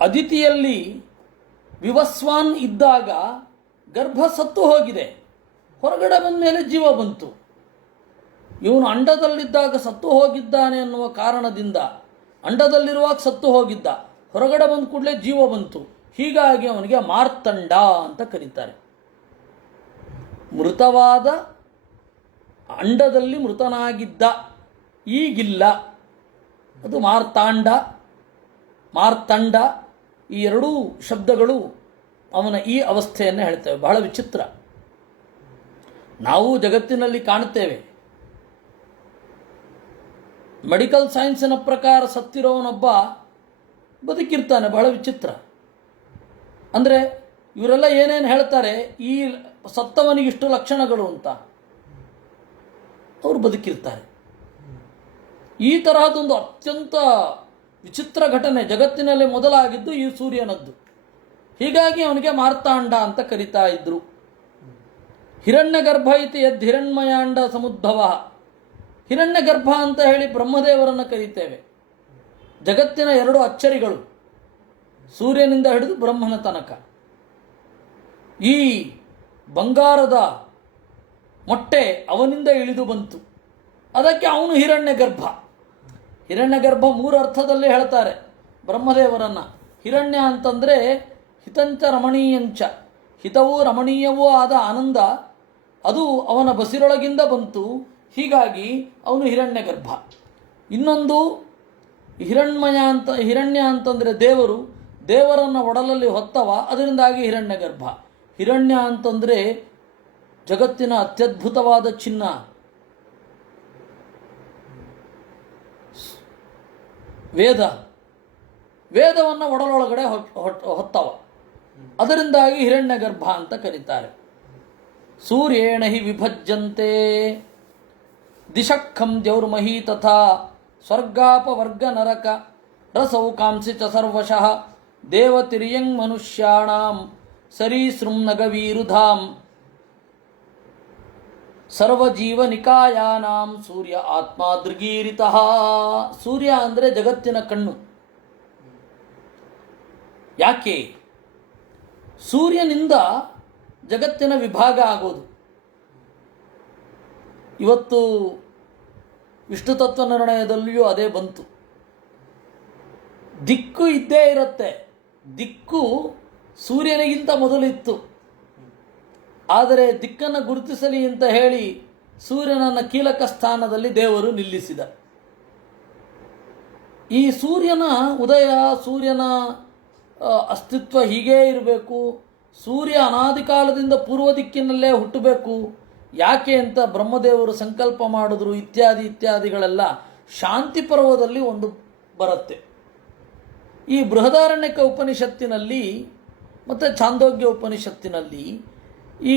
ಅದಿತಿಯಲ್ಲಿ ವಿವಸ್ವಾನ್ ಇದ್ದಾಗ ಗರ್ಭ ಸತ್ತು ಹೋಗಿದೆ, ಹೊರಗಡೆ ಬಂದ ಮೇಲೆ ಜೀವ ಬಂತು. ಇವನು ಅಂಡದಲ್ಲಿದ್ದಾಗ ಸತ್ತು ಹೋಗಿದ್ದಾನೆ ಅನ್ನುವ ಕಾರಣದಿಂದ ಅಂಡದಲ್ಲಿರುವಾಗ ಸತ್ತು ಹೋಗಿದ್ದ, ಹೊರಗಡೆ ಬಂದ ಕೂಡಲೇ ಜೀವ ಬಂತು. ಹೀಗಾಗಿ ಅವನಿಗೆ ಮಾರ್ತಂಡ ಅಂತ ಕರೀತಾರೆ. ಮೃತವಾದ ಅಂಡದಲ್ಲಿ ಮೃತನಾಗಿದ್ದ, ಈಗಿಲ್ಲ. ಅದು ಮಾರ್ತಾಂಡ, ಮಾರ್ತಂಡ. ಈ ಎರಡೂ ಶಬ್ದಗಳು ಅವನ ಈ ಅವಸ್ಥೆಯನ್ನು ಹೇಳ್ತೇವೆ. ಬಹಳ ವಿಚಿತ್ರ. ನಾವು ಜಗತ್ತಿನಲ್ಲಿ ಕಾಣುತ್ತೇವೆ. ಮೆಡಿಕಲ್ ಸೈನ್ಸಿನ ಪ್ರಕಾರ ಸತ್ತಿರೋವನೊಬ್ಬ ಬದುಕಿರ್ತಾನೆ. ಬಹಳ ವಿಚಿತ್ರ. ಅಂದರೆ ಇವರೆಲ್ಲ ಏನೇನು ಹೇಳ್ತಾರೆ, ಈ ಸತ್ತವನಿಗಿಷ್ಟು ಲಕ್ಷಣಗಳು ಅಂತ, ಅವರು ಬದುಕಿರ್ತಾರೆ. ಈ ತರಹದೊಂದು ಅತ್ಯಂತ ವಿಚಿತ್ರ ಘಟನೆ ಜಗತ್ತಿನಲ್ಲಿ ಮೊದಲಾಗಿದ್ದು ಈ ಸೂರ್ಯನದ್ದು. ಹೀಗಾಗಿ ಅವನಿಗೆ ಮಾರ್ತಾಂಡ ಅಂತ ಕರೀತಾ ಇದ್ರು. ಹಿರಣ್ಯ ಗರ್ಭ ಇತಿ ಯದ್ ಹಿರಣ್ಮಯಾಂಡ ಸಮುದ್ಭವ. ಹಿರಣ್ಯ ಗರ್ಭ ಅಂತ ಹೇಳಿ ಬ್ರಹ್ಮದೇವರನ್ನು ಕರೀತೇವೆ. ಜಗತ್ತಿನ 2 ಅಚ್ಚರಿಗಳು, ಸೂರ್ಯನಿಂದ ಹಿಡಿದು ಬ್ರಹ್ಮನ ತನಕ. ಈ ಬಂಗಾರದ ಮೊಟ್ಟೆ ಅವನಿಂದ ಇಳಿದು ಬಂತು, ಅದಕ್ಕೆ ಅವನು ಹಿರಣ್ಯಗರ್ಭ. ಹಿರಣ್ಯಗರ್ಭ ಮೂರು ಅರ್ಥದಲ್ಲಿ ಹೇಳ್ತಾರೆ ಬ್ರಹ್ಮದೇವರನ್ನು. ಹಿರಣ್ಯ ಅಂತಂದರೆ ಹಿತಂಚ ರಮಣೀಯಂಚ, ಹಿತವೂ ರಮಣೀಯವೂ ಆದ ಆನಂದ ಅದು ಅವನ ಬಸಿರೊಳಗಿಂದ ಬಂತು, ಹೀಗಾಗಿ ಅವನು ಹಿರಣ್ಯಗರ್ಭ. ಇನ್ನೊಂದು ಹಿರಣ್ಯ ಅಂತಂದರೆ ದೇವರು, ದೇವರನ್ನು ಒಡಲಲ್ಲಿ ಹೊತ್ತವ, ಅದರಿಂದಾಗಿ ಹಿರಣ್ಯಗರ್ಭ. ಹಿರಣ್ಯ ಅಂತಂದರೆ ಜಗತ್ತಿನ ಅತ್ಯದ್ಭುತವಾದ ಚಿನ್ನ, ವೇದವನ್ನು ಒಡಲೊಳಗಡೆ ಹೊತ್ತವ, ಅದರಿಂದಾಗಿ ಹಿರಣ್ಯಗರ್ಭ ಅಂತ ಕರೀತಾರೆ. ಸೂರ್ಯೇಣ ಹಿ ವಿಭಜ್ಯಂತೆ ದಿಶಃಖಂ ದ್ಯೌರ್ಮಹೀ ತಥಾ ಸ್ವರ್ಗಾಪವರ್ಗ ನರಕ ರಸೌಕಾಂಸಿ ಚ ಸರ್ವಶಃ ದೇವತಿರ್ಯಂಗ್ ಮನುಷ್ಯಾಣಾಂ ಸರೀಸೃಂ ನಗವೀರುಧಾಂ ಸರ್ವಜೀವನಿಕಾಯಾನಾಂ ಸೂರ್ಯ ಆತ್ಮ ದೃಗೀರಿತಃ. ಸೂರ್ಯ ಅಂದರೆ ಜಗತ್ತಿನ ಕಣ್ಣು. ಯಾಕೆ? ಸೂರ್ಯನಿಂದ ಜಗತ್ತಿನ ವಿಭಾಗ ಆಗೋದು. ಇವತ್ತು ವಿಷ್ಣು ತತ್ವ ನಿರ್ಣಯದಲ್ಲಿಯೂ ಅದೇ ಬಂತು. ದಿಕ್ಕು ಇದ್ದೇ ಇರುತ್ತೆ. ದಿಕ್ಕು ಸೂರ್ಯನಿಗಿಂತ ಮೊದಲಿತ್ತು. ಆದರೆ ದಿಕ್ಕನ್ನು ಗುರುತಿಸಲಿ ಅಂತ ಹೇಳಿ ಸೂರ್ಯನನ್ನು ಕೀಲಕ ಸ್ಥಾನದಲ್ಲಿ ದೇವರು ನಿಲ್ಲಿಸಿದ. ಈ ಸೂರ್ಯನ ಉದಯ, ಸೂರ್ಯನ ಅಸ್ತಿತ್ವ ಹೀಗೇ ಇರಬೇಕು, ಸೂರ್ಯ ಅನಾದಿ ಕಾಲದಿಂದ ಪೂರ್ವ ದಿಕ್ಕಿನಲ್ಲೇ ಹುಟ್ಟಬೇಕು, ಯಾಕೆ ಅಂತ ಬ್ರಹ್ಮದೇವರು ಸಂಕಲ್ಪ ಮಾಡಿದ್ರು, ಇತ್ಯಾದಿಗಳೆಲ್ಲ ಶಾಂತಿ ಪರ್ವದಲ್ಲಿ ಒಂದು ಬರುತ್ತೆ. ಈ ಬೃಹದಾರಣ್ಯಕ ಉಪನಿಷತ್ತಿನಲ್ಲಿ ಮತ್ತು ಛಾಂದೋಗ್ಯ ಉಪನಿಷತ್ತಿನಲ್ಲಿ ಈ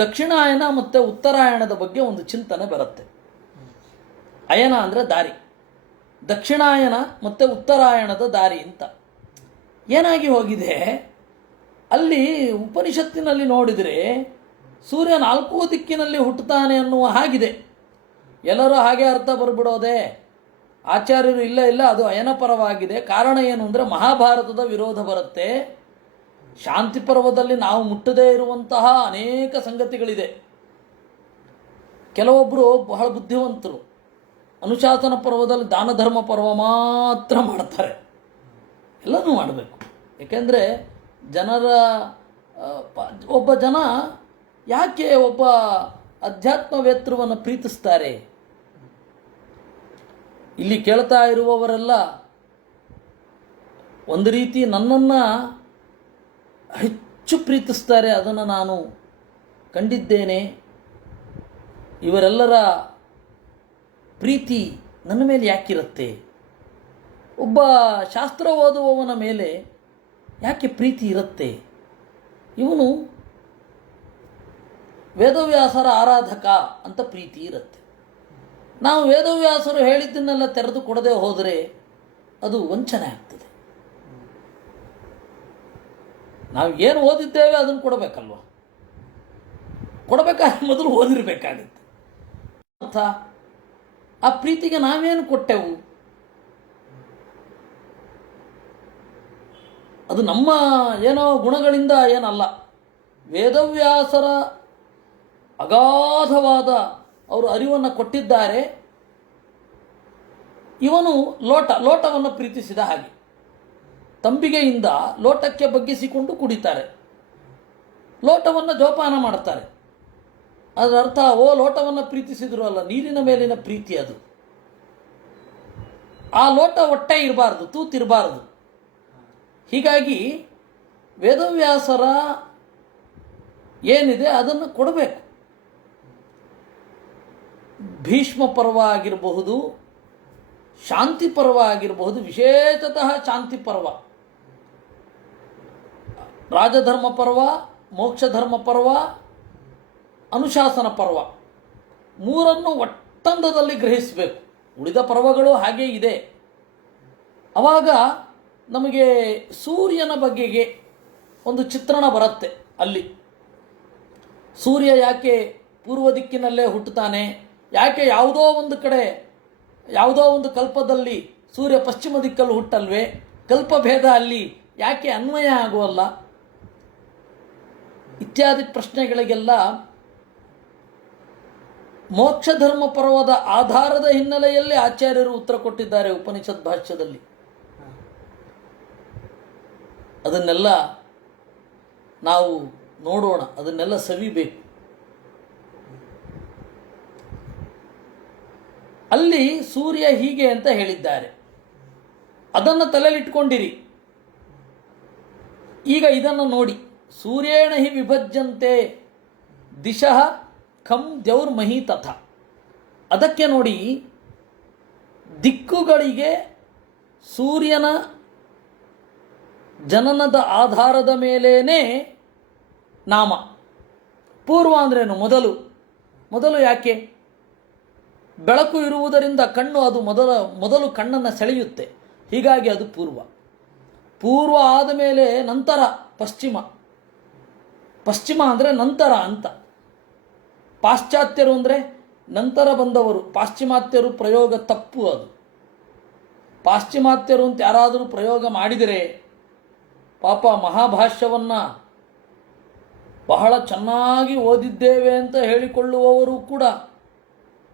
ದಕ್ಷಿಣಾಯನ ಮತ್ತು ಉತ್ತರಾಯಣದ ಬಗ್ಗೆ ಒಂದು ಚಿಂತನೆ ಬರುತ್ತೆ. ಅಯನ ಅಂದರೆ ದಾರಿ, ದಕ್ಷಿಣಾಯನ ಮತ್ತು ಉತ್ತರಾಯಣದ ದಾರಿ ಅಂತ ಏನಾಗಿ ಹೋಗಿದೆ. ಅಲ್ಲಿ ಉಪನಿಷತ್ತಿನಲ್ಲಿ ನೋಡಿದರೆ ಸೂರ್ಯ 4 ದಿಕ್ಕಿನಲ್ಲಿ ಹುಟ್ಟುತ್ತಾನೆ ಅನ್ನುವ ಹಾಗಿದೆ. ಎಲ್ಲರೂ ಹಾಗೆ ಅರ್ಥ ಬರೆಬಿಡೋದೆ. ಆಚಾರ್ಯರು ಇಲ್ಲ ಅದು ಅಯನ ಪರವಾಗಿದೆ. ಕಾರಣ ಏನು ಅಂದರೆ ಮಹಾಭಾರತದ ವಿರೋಧ ಬರುತ್ತೆ. ಶಾಂತಿ ಪರ್ವದಲ್ಲಿ ನಾವು ಮುಟ್ಟದೇ ಇರುವಂತಹ ಅನೇಕ ಸಂಗತಿಗಳಿದೆ. ಕೆಲವೊಬ್ಬರು ಬಹಳ ಬುದ್ಧಿವಂತರು ಅನುಶಾಸನ ಪರ್ವದಲ್ಲಿ ದಾನ ಧರ್ಮ ಪರ್ವ ಮಾತ್ರ ಮಾಡ್ತಾರೆ. ಎಲ್ಲನೂ ಮಾಡಬೇಕು. ಏಕೆಂದರೆ ಒಬ್ಬ ಜನ ಯಾಕೆ ಒಬ್ಬ ಅಧ್ಯಾತ್ಮವೇತ್ತರವನ್ನು ಪ್ರೀತಿಸ್ತಾರೆ? ಇಲ್ಲಿ ಕೇಳ್ತಾ ಇರುವವರೆಲ್ಲ ಒಂದು ರೀತಿ ನನ್ನನ್ನು ಹೆಚ್ಚು ಪ್ರೀತಿಸ್ತಾರೆ, ಅದನ್ನು ನಾನು ಕಂಡಿದ್ದೇನೆ. ಇವರೆಲ್ಲರ ಪ್ರೀತಿ ನನ್ನ ಮೇಲೆ ಯಾಕಿರುತ್ತೆ? ಒಬ್ಬ ಶಾಸ್ತ್ರ ಓದುವವನ ಮೇಲೆ ಯಾಕೆ ಪ್ರೀತಿ ಇರುತ್ತೆ? ಇವನು ವೇದವ್ಯಾಸರ ಆರಾಧಕ ಅಂತ ಪ್ರೀತಿ ಇರುತ್ತೆ. ನಾವು ವೇದವ್ಯಾಸರು ಹೇಳಿದ್ದನ್ನೆಲ್ಲ ತೆರೆದು ಕೊಡದೆ ಹೋದರೆ ಅದು ವಂಚನೆ ಆಗ್ತದೆ. ನಾವು ಏನು ಓದಿದ್ದೇವೆ ಅದನ್ನು ಕೊಡಬೇಕಲ್ವ? ಕೊಡಬೇಕಾದ್ರೆ ಮೊದಲು ಓದಿರಬೇಕಾಗುತ್ತೆ. ಅರ್ಥ ಆ ಪ್ರೀತಿಗೆ ನಾವೇನು ಕೊಟ್ಟೆವು? ಅದು ನಮ್ಮ ಏನೋ ಗುಣಗಳಿಂದ ಏನಲ್ಲ. ವೇದವ್ಯಾಸರ ಅಗಾಧವಾದ ಅವರು ಅರಿವನ್ನು ಕೊಟ್ಟಿದ್ದಾರೆ. ಇವನು ಲೋಟವನ್ನು ಪ್ರೀತಿಸಿದ ಹಾಗೆ ತಂಬಿಗೆಯಿಂದ ಲೋಟಕ್ಕೆ ಬಗ್ಗಿಸಿಕೊಂಡು ಕುಡಿತಾರೆ, ಲೋಟವನ್ನು ಜೋಪಾನ ಮಾಡ್ತಾರೆ. ಅದರ ಅರ್ಥ ಲೋಟವನ್ನು ಪ್ರೀತಿಸಿದ್ರು ಅಲ್ಲ, ನೀರಿನ ಮೇಲಿನ ಪ್ರೀತಿ ಅದು. ಆ ಲೋಟ ಹೊಟ್ಟೆ ಇರಬಾರ್ದು, ತೂತಿರಬಾರ್ದು. ಹೀಗಾಗಿ ವೇದವ್ಯಾಸರ ಏನಿದೆ ಅದನ್ನು ಕೊಡಬೇಕು. ಭೀಷ್ಮ ಪರ್ವ ಆಗಿರಬಹುದು, ಶಾಂತಿ ಪರ್ವ ಆಗಿರಬಹುದು, ವಿಶೇಷತಃ ಶಾಂತಿ ಪರ್ವ, ರಾಜಧರ್ಮ ಪರ್ವ, ಮೋಕ್ಷಧರ್ಮ ಪರ್ವ, ಅನುಶಾಸನ ಪರ್ವ, ಮೂರನ್ನು ಒಟ್ಟಂದದಲ್ಲಿ ಗ್ರಹಿಸಬೇಕು. ಉಳಿದ ಪರ್ವಗಳು ಹಾಗೇ ಇದೆ. ಆವಾಗ ನಮಗೆ ಸೂರ್ಯನ ಬಗೆಗೆ ಒಂದು ಚಿತ್ರಣ ಬರುತ್ತೆ. ಅಲ್ಲಿ ಸೂರ್ಯ ಯಾಕೆ ಪೂರ್ವ ದಿಕ್ಕಿನಲ್ಲೇ ಹುಟ್ಟುತ್ತಾನೆ, ಯಾಕೆ ಯಾವುದೋ ಒಂದು ಕಡೆ ಯಾವುದೋ ಒಂದು ಕಲ್ಪದಲ್ಲಿ ಸೂರ್ಯ ಪಶ್ಚಿಮ ದಿಕ್ಕಲ್ಲಿ ಹುಟ್ಟಲ್ವೇ, ಕಲ್ಪಭೇದ ಅಲ್ಲಿ ಯಾಕೆ ಅನ್ವಯ ಆಗುವಲ್ಲ, ಇತ್ಯಾದಿ ಪ್ರಶ್ನೆಗಳಿಗೆಲ್ಲ ಮೋಕ್ಷ ಧರ್ಮ ಪರ್ವದ ಆಧಾರದ ಹಿನ್ನೆಲೆಯಲ್ಲಿ ಆಚಾರ್ಯರು ಉತ್ತರ ಕೊಟ್ಟಿದ್ದಾರೆ ಉಪನಿಷತ್ ಭಾಷ್ಯದಲ್ಲಿ. ಅದನ್ನೆಲ್ಲ ನಾವು ನೋಡೋಣ, ಅದನ್ನೆಲ್ಲ ಸವಿಬೇಕು. ಅಲ್ಲಿ ಸೂರ್ಯ ಹೀಗೆ ಅಂತ ಹೇಳಿದ್ದಾರೆ, ಅದನ್ನು ತಲೆಯಲ್ಲಿಟ್ಕೊಂಡಿರಿ. ಈಗ ಇದನ್ನು ನೋಡಿ, ಸೂರ್ಯೇಣ ಹಿ ವಿಭಜ್ಯಂತೆ ದಿಶಃ ಖಂ ದ್ಯೌರ್ಮಹಿ ತಥ. ಅದಕ್ಕೆ ನೋಡಿ, ದಿಕ್ಕುಗಳಿಗೆ ಸೂರ್ಯನ ಜನನದ ಆಧಾರದ ಮೇಲೇನೆ ನಾಮ. ಪೂರ್ವ ಅಂದ್ರೇನು? ಮೊದಲು ಯಾಕೆ? ಬೆಳಕು ಇರುವುದರಿಂದ ಕಣ್ಣು ಅದು ಮೊದಲು ಕಣ್ಣನ್ನು ಸೆಳೆಯುತ್ತೆ, ಹೀಗಾಗಿ ಅದು ಪೂರ್ವ ಆದ ಮೇಲೆ ನಂತರ ಪಶ್ಚಿಮ ಅಂದರೆ ನಂತರ ಅಂತ. ಪಾಶ್ಚಾತ್ಯರು ಅಂದರೆ ನಂತರ ಬಂದವರು. ಪಾಶ್ಚಿಮಾತ್ಯರು ಪ್ರಯೋಗ ತಪ್ಪು. ಅದು ಪಾಶ್ಚಿಮಾತ್ಯರು ಅಂತ ಯಾರಾದರೂ ಪ್ರಯೋಗ ಮಾಡಿದರೆ ಪಾಪ ಮಹಾಭಾಷ್ಯವನ್ನು ಬಹಳ ಚೆನ್ನಾಗಿ ಓದಿದ್ದೇವೆ ಅಂತ ಹೇಳಿಕೊಳ್ಳುವವರು ಕೂಡ,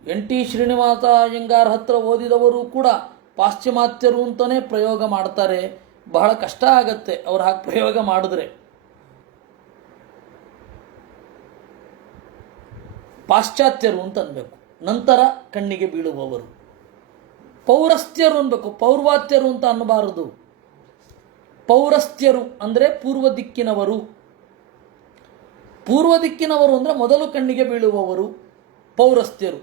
NT ಶ್ರೀನಿವಾಸ ಅಯ್ಯಂಗಾರ್ ಹತ್ರ ಓದಿದವರು ಕೂಡ ಪಾಶ್ಚಿಮಾತ್ಯರು ಅಂತಲೇ ಪ್ರಯೋಗ ಮಾಡ್ತಾರೆ. ಬಹಳ ಕಷ್ಟ ಆಗತ್ತೆ ಅವ್ರು ಹಾಗೆ ಪ್ರಯೋಗ ಮಾಡಿದ್ರೆ. ಪಾಶ್ಚಾತ್ಯರು ಅಂತ ಅನ್ಬೇಕು, ನಂತರ ಕಣ್ಣಿಗೆ ಬೀಳುವವರು. ಪೌರಸ್ತ್ಯರು ಅನ್ಬೇಕು, ಪೌರ್ವಾತ್ಯರು ಅಂತ ಅನ್ನಬಾರದು. ಪೌರಸ್ತ್ಯರು ಅಂದರೆ ಪೂರ್ವ ದಿಕ್ಕಿನವರು. ಪೂರ್ವ ದಿಕ್ಕಿನವರು ಅಂದರೆ ಮೊದಲು ಕಣ್ಣಿಗೆ ಬೀಳುವವರು ಪೌರಸ್ತ್ಯರು,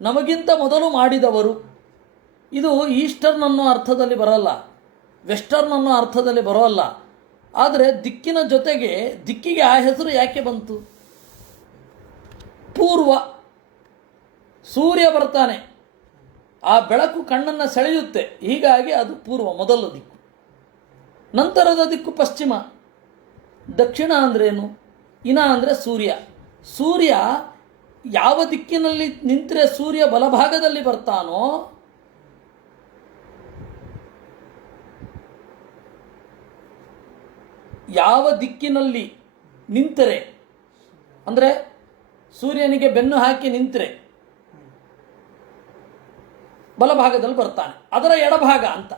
ನಮಗಿಂತ ಮೊದಲು ಮಾಡಿದವರು. ಇದು ಈಸ್ಟರ್ನ್ ಅನ್ನೋ ಅರ್ಥದಲ್ಲಿ ಬರಲ್ಲ, ವೆಸ್ಟರ್ನ್ ಅನ್ನೋ ಅರ್ಥದಲ್ಲಿ ಬರೋಲ್ಲ. ಆದರೆ ದಿಕ್ಕಿನ ಜೊತೆಗೆ ದಿಕ್ಕಿಗೆ ಆ ಹೆಸರು ಯಾಕೆ ಬಂತು? ಪೂರ್ವ. ಸೂರ್ಯ ಬರ್ತಾನೆ, ಆ ಬೆಳಕು ಕಣ್ಣನ್ನು ಸೆಳೆಯುತ್ತೆ, ಹೀಗಾಗಿ ಅದು ಪೂರ್ವ, ಮೊದಲ ದಿಕ್ಕು. ನಂತರದ ದಿಕ್ಕು ಪಶ್ಚಿಮ. ದಕ್ಷಿಣ ಅಂದ್ರೇನು? ಇನ ಅಂದರೆ ಸೂರ್ಯ ಯಾವ ದಿಕ್ಕಿನಲ್ಲಿ ನಿಂತರೆ ಸೂರ್ಯ ಬಲಭಾಗದಲ್ಲಿ ಬರ್ತಾನೋ ಯಾವ ದಿಕ್ಕಿನಲ್ಲಿ ನಿಂತರೆ ಅಂದರೆ ಸೂರ್ಯನಿಗೆ ಬೆನ್ನು ಹಾಕಿ ನಿಂತರೆ ಬಲಭಾಗದಲ್ಲಿ ಬರ್ತಾನೆ, ಅದರ ಎಡಭಾಗ ಅಂತ.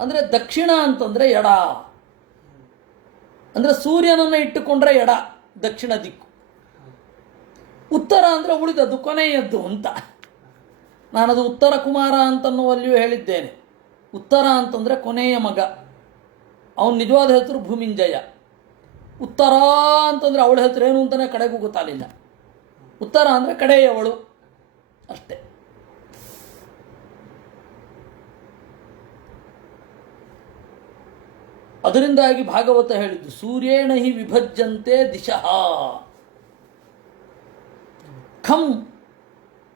ಅಂದರೆ ದಕ್ಷಿಣ ಅಂತಂದರೆ ಎಡ, ಅಂದರೆ ಸೂರ್ಯನನ್ನು ಇಟ್ಟುಕೊಂಡ್ರೆ ಎಡ, ದಕ್ಷಿಣ ದಿಕ್ಕು. ಉತ್ತರ ಅಂದರೆ ಉಳಿದದ್ದು, ಕೊನೆಯದ್ದು ಅಂತ. ನಾನದು ಉತ್ತರ ಕುಮಾರ ಅಂತನ್ನುವಲ್ಲಿಯೂ ಹೇಳಿದ್ದೇನೆ. ಉತ್ತರ ಅಂತಂದರೆ ಕೊನೆಯ ಮಗ, ಅವನ ನಿಜವಾದ ಹೆಸರು ಭೂಮಿಂಜಯ. ಉತ್ತರ ಅಂತಂದರೆ ಅವಳ ಹೆಸರು ಏನು ಅಂತಲೇ ಕಡೆಗೂ ಗೊತ್ತಾಗಲಿಲ್ಲ. ಉತ್ತರ ಅಂದರೆ ಕಡೆಯವಳು ಅಷ್ಟೆ. ಅದರಿಂದಾಗಿ ಭಾಗವತ ಹೇಳಿದ್ದು ಸೂರ್ಯೇಣ ಹಿ ವಿಭಜ್ಯಂತೆ ದಿಶಃ. ಖಂ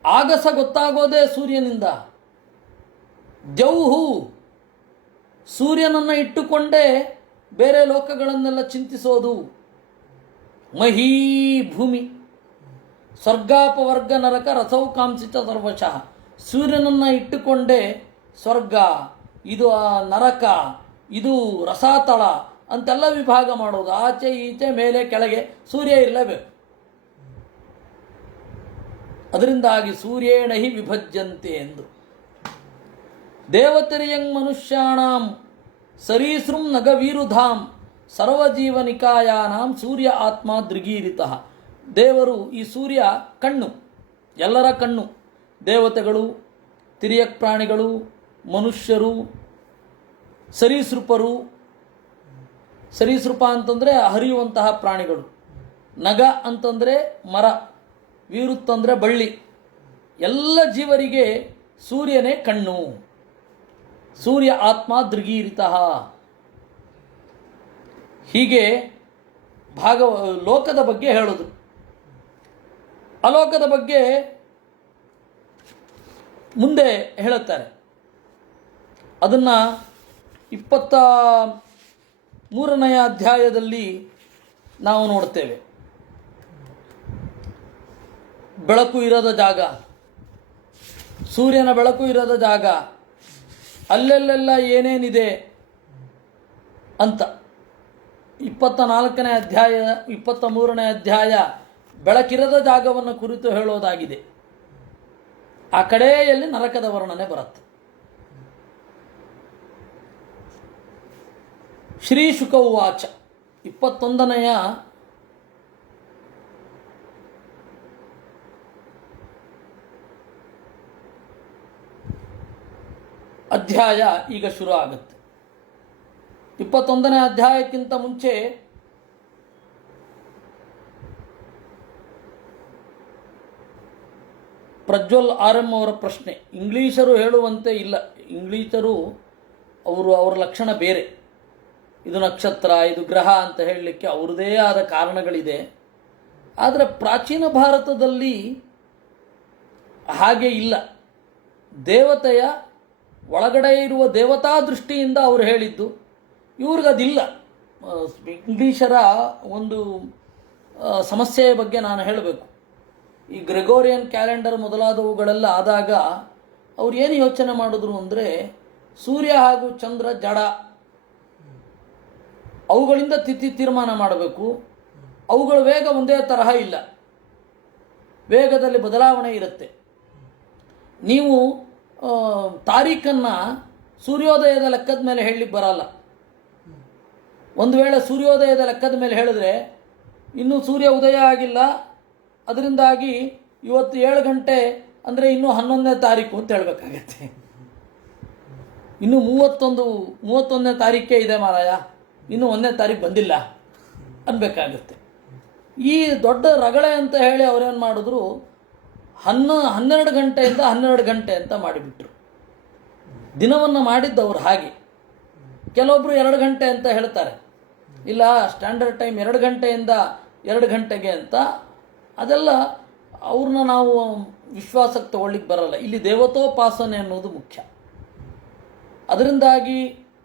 ಆಗಸ ಗೊತ್ತಾಗೋದೇ ಸೂರ್ಯನಿಂದ. ದ್ಯೌಹು ಸೂರ್ಯನನ್ನು ಇಟ್ಟುಕೊಂಡೇ ಬೇರೆ ಲೋಕಗಳನ್ನೆಲ್ಲ ಚಿಂತಿಸೋದು. ಮಹೀ ಭೂಮಿ ಸ್ವರ್ಗಾಪವರ್ಗ ನರಕ ರಸೌಕಾಂಕ್ಷಿತ ಸರ್ವಶಃ. ಸೂರ್ಯನನ್ನು ಇಟ್ಟುಕೊಂಡೇ ಸ್ವರ್ಗ, ಇದು ನರಕ, ಇದು ರಸಾತಳ ಅಂತೆಲ್ಲ ವಿಭಾಗ ಮಾಡೋದು. ಆಚೆ ಈಚೆ ಮೇಲೆ ಕೆಳಗೆ ಸೂರ್ಯ ಇರಲೇಬೇಕು. ಅದರಿಂದಾಗಿ ಸೂರ್ಯೇಣ ಹಿ ವಿಭಜ್ಯಂತೆ ಎಂದು. ದೇವತರಿಯಂಗ್ ಮನುಷ್ಯಾಣಾಂ ಸರೀಸೃಂ ನಗವೀರುಧಾಂ ಸರ್ವಜೀವನಿಕಾಯಾನಾಂ ಸೂರ್ಯ ಆತ್ಮ ದೃಗೀರಿತಃ. ದೇವರು, ಈ ಸೂರ್ಯ ಕಣ್ಣು, ಎಲ್ಲರ ಕಣ್ಣು. ದೇವತೆಗಳು, ತಿರ್ಯಕ್ ಪ್ರಾಣಿಗಳು, ಮನುಷ್ಯರು, ಸರೀಸೃಪರು. ಸರೀಸೃಪ ಅಂತಂದರೆ ಹರಿಯುವಂತಹ ಪ್ರಾಣಿಗಳು. ನಗ ಅಂತಂದರೆ ಮರ, ವೀರುತ್ತಂದರೆ ಬಳ್ಳಿ. ಎಲ್ಲ ಜೀವರಿಗೆ ಸೂರ್ಯನೇ ಕಣ್ಣು. ಸೂರ್ಯ ಆತ್ಮ ದೃಗೀರಿತಃ. ಹೀಗೆ ಲೋಕದ ಬಗ್ಗೆ ಹೇಳೋದು. ಅಲೋಕದ ಬಗ್ಗೆ ಮುಂದೆ ಹೇಳುತ್ತಾರೆ. ಅದನ್ನು 23ನೇ ಅಧ್ಯಾಯದಲ್ಲಿ ನಾವು ನೋಡ್ತೇವೆ. ಬೆಳಕು ಇರದ ಜಾಗ, ಸೂರ್ಯನ ಬೆಳಕು ಇರದ ಜಾಗ, ಅಲ್ಲೆಲ್ಲೆಲ್ಲ ಏನೇನಿದೆ ಅಂತ. 24ನೇ ಅಧ್ಯಾಯ 23ನೇ ಅಧ್ಯಾಯ ಬೆಳಕಿರದ ಜಾಗವನ್ನು ಕುರಿತು ಹೇಳೋದಾಗಿದೆ. ಆ ಕಡೆಯಲ್ಲಿ ನರಕದ ವರ್ಣನೆ ಬರುತ್ತೆ. ಶ್ರೀ ಶುಕ ಉವಾಚ 21ನೆಯ ಅಧ್ಯಾಯ ಈಗ ಶುರು ಆಗುತ್ತೆ. 21ನೇ ಅಧ್ಯಾಯಕ್ಕಿಂತ ಮುಂಚೆ ಪ್ರಜ್ವಲ್ ಆರ್ ಎಂ ಅವರ ಪ್ರಶ್ನೆ. ಇಂಗ್ಲೀಷರು ಹೇಳುವಂತೆ ಇಲ್ಲ, ಇಂಗ್ಲೀಷರು ಅವರ ಲಕ್ಷಣ ಬೇರೆ. ಇದು ನಕ್ಷತ್ರ, ಇದು ಗ್ರಹ ಅಂತ ಹೇಳಲಿಕ್ಕೆ ಅವ್ರದ್ದೇ ಆದ ಕಾರಣಗಳಿದೆ. ಆದರೆ ಪ್ರಾಚೀನ ಭಾರತದಲ್ಲಿ ಹಾಗೆ ಇಲ್ಲ. ದೇವತೆಯ ಒಳಗಡೆ ಇರುವ ದೇವತಾ ದೃಷ್ಟಿಯಿಂದ ಅವರು ಹೇಳಿದ್ದು, ಇವ್ರಿಗದಿಲ್ಲ. ಇಂಗ್ಲೀಷರ ಒಂದು ಸಮಸ್ಯೆಯ ಬಗ್ಗೆ ನಾನು ಹೇಳಬೇಕು. ಈ ಗ್ರೆಗೋರಿಯನ್ ಕ್ಯಾಲೆಂಡರ್ ಮೊದಲಾದವುಗಳೆಲ್ಲ ಆದಾಗ ಅವ್ರು ಏನು ಯೋಚನೆ ಮಾಡಿದ್ರು ಅಂದರೆ, ಸೂರ್ಯ ಹಾಗೂ ಚಂದ್ರ ಜಡ, ಅವುಗಳಿಂದ ತಿಥಿ ತೀರ್ಮಾನ ಮಾಡಬೇಕು. ಅವುಗಳ ವೇಗ ಒಂದೇ ತರಹ ಇಲ್ಲ, ವೇಗದಲ್ಲಿ ಬದಲಾವಣೆ ಇರುತ್ತೆ. ನೀವು ತಾರೀಖನ್ನು ಸೂರ್ಯೋದಯದ ಲೆಕ್ಕದ ಮೇಲೆ ಹೇಳಲಿಕ್ಕೆ ಬರಲ್ಲ. ಒಂದು ವೇಳೆ ಸೂರ್ಯೋದಯದ ಲೆಕ್ಕದ ಮೇಲೆ ಹೇಳಿದ್ರೆ ಇನ್ನೂ ಸೂರ್ಯ ಉದಯ ಆಗಿಲ್ಲ, ಅದರಿಂದಾಗಿ ಇವತ್ತು 7 ಗಂಟೆ ಅಂದರೆ ಇನ್ನೂ 11ನೇ ತಾರೀಕು ಅಂತ ಹೇಳಬೇಕಾಗತ್ತೆ. ಇನ್ನೂ 31ನೇ ತಾರೀಕೇ ಇದೆ ಮಾರಾಯ, ಇನ್ನೂ 1ನೇ ತಾರೀಕು ಬಂದಿಲ್ಲ ಅನ್ಬೇಕಾಗತ್ತೆ. ಈ ದೊಡ್ಡ ರಗಳೆ ಅಂತ ಹೇಳಿ ಅವರೇನು ಮಾಡಿದ್ರು, 12 ಗಂಟೆಯಿಂದ 12 ಗಂಟೆ ಅಂತ ಮಾಡಿಬಿಟ್ರು. ದಿನವನ್ನು ಮಾಡಿದ್ದವರು ಹಾಗೆ. ಕೆಲವೊಬ್ಬರು 2 ಗಂಟೆ ಅಂತ ಹೇಳ್ತಾರೆ, ಇಲ್ಲ ಸ್ಟ್ಯಾಂಡರ್ಡ್ ಟೈಮ್ 2 ಗಂಟೆಯಿಂದ 2 ಗಂಟೆಗೆ ಅಂತ. ಅದೆಲ್ಲ ಅವ್ರನ್ನ ನಾವು ವಿಶ್ವಾಸಕ್ಕೆ ತಗೊಳ್ಳಿಕ್ಕೆ ಬರಲ್ಲ. ಇಲ್ಲಿ ದೇವತೋಪಾಸನೆ ಅನ್ನೋದು ಮುಖ್ಯ. ಅದರಿಂದಾಗಿ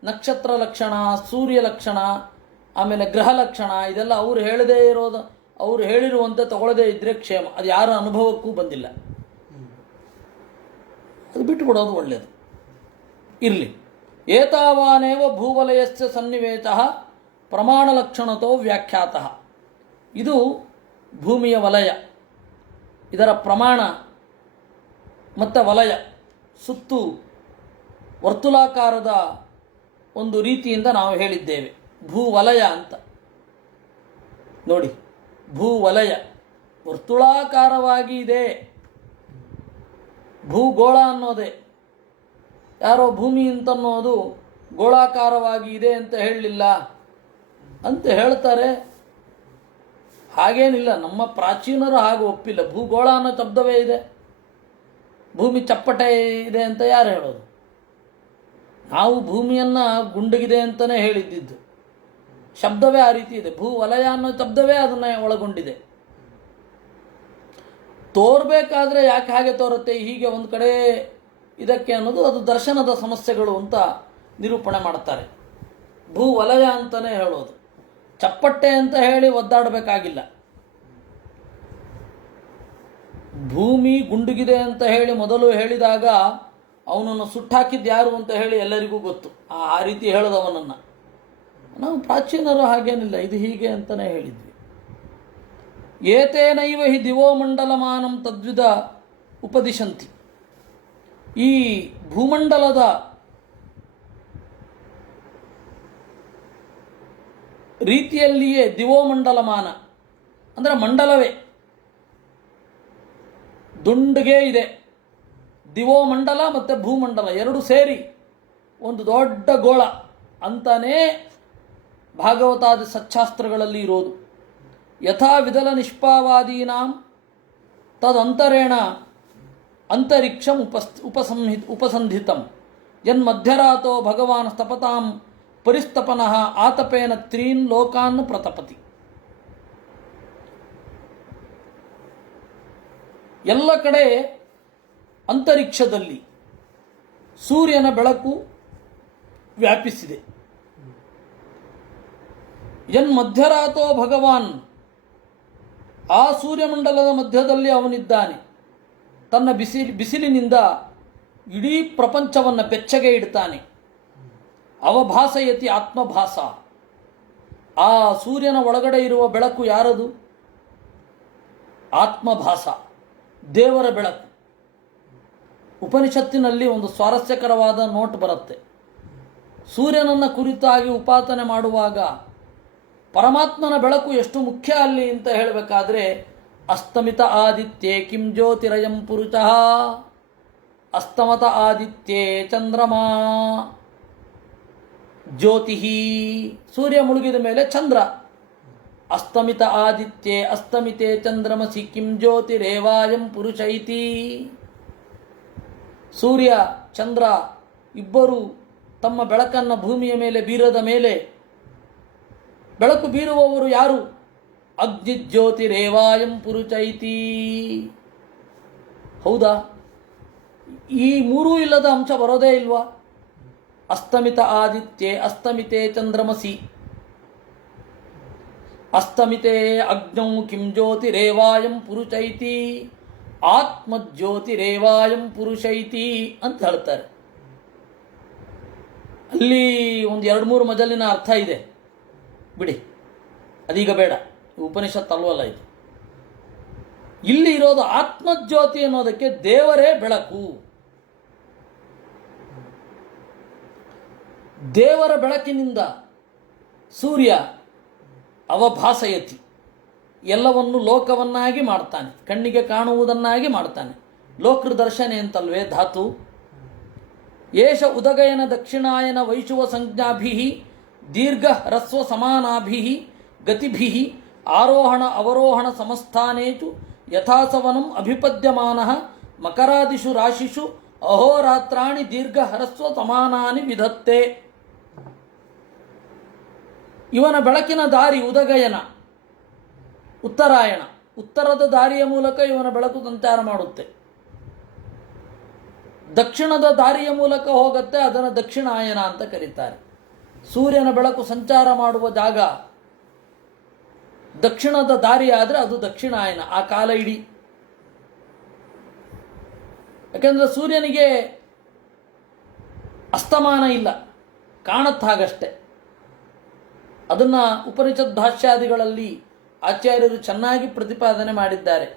ನಕ್ಷತ್ರ ಲಕ್ಷಣ, ಸೂರ್ಯ ಲಕ್ಷಣ, ಆಮೇಲೆ ಗ್ರಹ ಲಕ್ಷಣ, ಇದೆಲ್ಲ ಅವ್ರು ಹೇಳದೇ ಇರೋದು, ಅವ್ರು ಹೇಳಿರುವಂತೆ ತಗೊಳ್ಳದೇ ಇದ್ದರೆ ಕ್ಷೇಮ. ಅದು ಯಾರ ಅನುಭವಕ್ಕೂ ಬಂದಿಲ್ಲ, ಅದು ಬಿಟ್ಟುಬಿಡೋದು ಒಳ್ಳೆಯದು. ಇರಲಿ. ಏತಾವಾನೇವ ಭೂವಲಯಸ್ಯ ಸನ್ನಿವೇಶಃ ಪ್ರಮಾಣಲಕ್ಷಣತೋ ವ್ಯಾಖ್ಯಾತಃ. ಇದು ಭೂಮಿಯ ವಲಯ, ಇದರ ಪ್ರಮಾಣ ಮತ್ತು ವಲಯ, ಸುತ್ತು ವರ್ತುಲಾಕಾರದ ಒಂದು ರೀತಿಯಿಂದ ನಾವು ಹೇಳಿದ್ದೇವೆ ಭೂವಲಯ ಅಂತ. ನೋಡಿ, ಭೂವಲಯ ವರ್ತುಳಾಕಾರವಾಗಿ ಇದೆ. ಭೂಗೋಳ ಅನ್ನೋದೇ, ಯಾರೋ ಭೂಮಿ ಅಂತನ್ನೋದು ಗೋಳಾಕಾರವಾಗಿ ಇದೆ ಅಂತ ಹೇಳಲಿಲ್ಲ ಅಂತ ಹೇಳ್ತಾರೆ. ಹಾಗೇನಿಲ್ಲ, ನಮ್ಮ ಪ್ರಾಚೀನರು ಹಾಗೆ ಒಪ್ಪಿಲ್ಲ. ಭೂಗೋಳ ಅನ್ನೋ ಶಬ್ದವೇ ಇದೆ, ಭೂಮಿ ಚಪ್ಪಟೆ ಇದೆ ಅಂತ ಯಾರು ಹೇಳೋದು? ನಾವು ಭೂಮಿಯನ್ನು ಗುಂಡಗಿದೆ ಅಂತಲೇ ಹೇಳಿದ್ದಿದ್ದು. ಶಬ್ದವೇ ಆ ರೀತಿ ಇದೆ. ಭೂವಲಯ ಅನ್ನೋ ಶಬ್ದವೇ ಅದನ್ನು ಒಳಗೊಂಡಿದೆ. ತೋರ್ಬೇಕಾದ್ರೆ ಯಾಕೆ ಹಾಗೆ ತೋರುತ್ತೆ, ಹೀಗೆ ಒಂದು ಕಡೆ ಇದಕ್ಕೆ ಅನ್ನೋದು ಅದು ದರ್ಶನದ ಸಮಸ್ಯೆಗಳು ಅಂತ ನಿರೂಪಣೆ ಮಾಡ್ತಾರೆ. ಭೂವಲಯ ಅಂತಲೇ ಹೇಳೋದು, ಚಪ್ಪಟ್ಟೆ ಅಂತ ಹೇಳಿ ಒದ್ದಾಡಬೇಕಾಗಿಲ್ಲ. ಭೂಮಿ ಗುಂಡುಗಿದೆ ಅಂತ ಹೇಳಿ ಮೊದಲು ಹೇಳಿದಾಗ ಅವನನ್ನು ಸುಟ್ಟಾಕಿದ್ದು ಯಾರು ಅಂತ ಹೇಳಿ ಎಲ್ಲರಿಗೂ ಗೊತ್ತು. ಆ ರೀತಿ ಹೇಳೋದವನನ್ನು ನಾವು ಪ್ರಾಚೀನರು ಹಾಗೇನಿಲ್ಲ, ಇದು ಹೀಗೆ ಅಂತಲೇ ಹೇಳಿದ್ವಿ. ಏತೇನೈವ ಹಿ ದಿವೋಮಂಡಲಮಾನಂ ತದ್ವಿಧ ಉಪದಿಶಂತಿ. ಈ ಭೂಮಂಡಲದ ರೀತಿಯಲ್ಲಿಯೇ ದಿವೋಮಂಡಲಮಾನ ಅಂದರೆ ಮಂಡಲವೇ ದುಂಡುಗೆ ಇದೆ. ದಿವೋಮಂಡಲ ಮತ್ತು ಭೂಮಂಡಲ ಎರಡು ಸೇರಿ ಒಂದು ದೊಡ್ಡ ಗೋಳ ಅಂತಾನೇ ಭಾಗವತಾದಿ ಸಚ್ಚಾಸ್ತ್ರಗಳಲ್ಲಿ ಇರೋದು. ಯಥಾ ವಿದಲ ನಿಷ್ಪಾವಾದೀನಾಂ ತದಂತರೇಣ ಅಂತರಿಕ್ಷಂ ಉಪಸಂಹಿತಂ ಯನ್ಮಧ್ಯರಾತೋ ಭಗವಾನ್ ಸ್ತಪತಾಂ ಪರಿಸ್ತಪನಃ ಆತಪೇನ ತ್ರೀನ್ ಲೋಕಾನ್ ಪ್ರತಪತಿ. ಎಲ್ಲ ಕಡೆ ಅಂತರಿಕ್ಷದಲ್ಲಿ ಸೂರ್ಯನ ಬೆಳಕು ವ್ಯಾಪಿಸಿದೆ. ಯನ್ಮಧ್ಯರಾತೋ ಭಗವಾನ್, ಆ ಸೂರ್ಯಮಂಡಲದ ಮಧ್ಯದಲ್ಲಿ ಅವನಿದ್ದಾನೆ. ತನ್ನ ಬಿಸಿಲಿನಿಂದ ಇಡೀ ಪ್ರಪಂಚವನ್ನು ಬೆಚ್ಚಗೆ ಇಡ್ತಾನೆ. ಅವಭಾಸಯತಿ ಆತ್ಮಭಾಸ. ಆ ಸೂರ್ಯನ ಒಳಗಡೆ ಇರುವ ಬೆಳಕು ಯಾರದು? ಆತ್ಮಭಾಸ, ದೇವರ ಬೆಳಕು. ಉಪನಿಷತ್ತಿನಲ್ಲಿ ಒಂದು ಸ್ವಾರಸ್ಯಕರವಾದ ನೋಟ್ ಬರುತ್ತೆ. ಸೂರ್ಯನನ್ನು ಕುರಿತಾಗಿ ಉಪಾಸನೆ ಮಾಡುವಾಗ ಪರಮಾತ್ಮನ ಬೆಳಕು ಎಷ್ಟು ಮುಖ್ಯ ಅಲ್ಲಿ ಅಂತ ಹೇಳಬೇಕಾದ್ರೆ, ಅಸ್ತಮಿತ ಆದಿತ್ಯೆ ಕಿಂ ಜ್ಯೋತಿರಯಂ ಪುರುಷಃ, ಅಸ್ತಮತ ಆದಿತ್ಯೆ ಚಂದ್ರಮಾ ಜ್ಯೋತಿ, ಸೂರ್ಯ ಮುಳುಗಿದ ಮೇಲೆ ಚಂದ್ರ. ಅಸ್ತಮಿತ ಆದಿತ್ಯೆ ಅಸ್ತಮಿತೆ ಚಂದ್ರಮಸಿ ಕಿಂ ಜ್ಯೋತಿರೇವಾಯಂ ಪುರುಷ ಇತಿ. ಸೂರ್ಯ ಚಂದ್ರ ಇಬ್ಬರು ತಮ್ಮ ಬೆಳಕನ್ನು ಭೂಮಿಯ ಮೇಲೆ ಬೀರದ ಮೇಲೆ ಬೆಳಕು ಬೀರುವವರು ಯಾರು? ಅಗ್ನಿಜ್ಯೋತಿರೇವಾಯಂ ಪುರುಷ ಇತಿ. ಹೌದಾ? ಈ ಮೂರೂ ಇಲ್ಲದ ಅಂಶ ಬರೋದೇ ಇಲ್ವಾ? ಅಸ್ತಮಿತ ಆದಿತ್ಯೆ ಅಸ್ತಮಿತೆ ಚಂದ್ರಮಸಿ ಅಸ್ತಮಿತೆ ಅಗ್ನೌ ಕಿಂ ಜ್ಯೋತಿರೇವಾಯಂ ಪುರುಷ ಇತಿ, ಆತ್ಮಜ್ಯೋತಿರೇವಾಯಂ ಪುರುಷ ಇತಿ ಅಂತ ಹೇಳ್ತಾರೆ. ಅಲ್ಲಿ ಒಂದು 2-3 ಮಜಲಿನ ಅರ್ಥ ಇದೆ, ಬಿಡಿ, ಅದೀಗ ಬೇಡ, ಉಪನಿಷತ್ ಅಲ್ವಲ್ಲ ಇದು. ಇಲ್ಲಿ ಇರೋದು ಆತ್ಮಜ್ಯೋತಿ ಅನ್ನೋದಕ್ಕೆ ದೇವರೇ ಬೆಳಕು. ದೇವರ ಬೆಳಕಿನಿಂದ ಸೂರ್ಯ ಅವಭಾಸಯತಿ, ಎಲ್ಲವನ್ನು ಲೋಕವನ್ನಾಗಿ ಮಾಡ್ತಾನೆ, ಕಣ್ಣಿಗೆ ಕಾಣುವುದನ್ನಾಗಿ ಮಾಡ್ತಾನೆ. ಲೋಕದರ್ಶನೆ ಅಂತಲ್ವೇ ಧಾತು. ಏಷ ಉದಗಯನ ದಕ್ಷಿಣಾಯನ ವೈಶುವ ಸಂಜ್ಞಾಭಿ ದೀರ್ಘ ಹ್ರಸ್ವ ಸಮಾನಾಭಿ ಗತಿಭಿ ಆರೋಹಣ ಅವರೋಹಣ ಸಮಸ್ಥಾನೇಚು ಯಥಾಸವನಂ ಅಭಿಪದ್ಯಮಾನಃ ಮಕರಾದಿಷು ರಾಶಿಷು ಅಹೋರಾತ್ರಾಣಿ ದೀರ್ಘ ಹ್ರಸ್ವ ಸಮಾನಾನಿ ವಿಧತ್ತೆ. ಇವನ ಬೆಳಕಿನ ದಾರಿ ಉದಗಯನ, ಉತ್ತರಾಯಣ, ಉತ್ತರದ ದಾರಿಯ ಮೂಲಕ ಇವನ ಬೆಳಕು ಸಂಚಾರ ಮಾಡುತ್ತೆ. ದಕ್ಷಿಣದ ದಾರಿಯ ಮೂಲಕ ಹೋಗುತ್ತೆ, ಅದನ್ನು ದಕ್ಷಿಣಾಯನ ಅಂತ ಕರೀತಾರೆ. ಸೂರ್ಯನ ಬೆಳಕು ಸಂಚಾರ ಮಾಡುವ ಜಾಗ ದಕ್ಷಿಣದ ದಾರಿ ಆದರೆ ಅದು ದಕ್ಷಿಣಾಯನ ಆ ಕಾಲ ಇಡೀ. ಯಾಕೆಂದರೆ ಸೂರ್ಯನಿಗೆ ಅಸ್ತಮಾನ ಇಲ್ಲ, ಕಾಣುತ್ತಾಗಷ್ಟೆ. ಅದನ್ನು ಉಪನಿಷತ್ ಭಾಷ್ಯಾದಿಗಳಲ್ಲಿ ಆಚಾರ್ಯರು ಚೆನ್ನಾಗಿ ಪ್ರತಿಪಾದನೆ ಮಾಡಿದ್ದಾರೆ.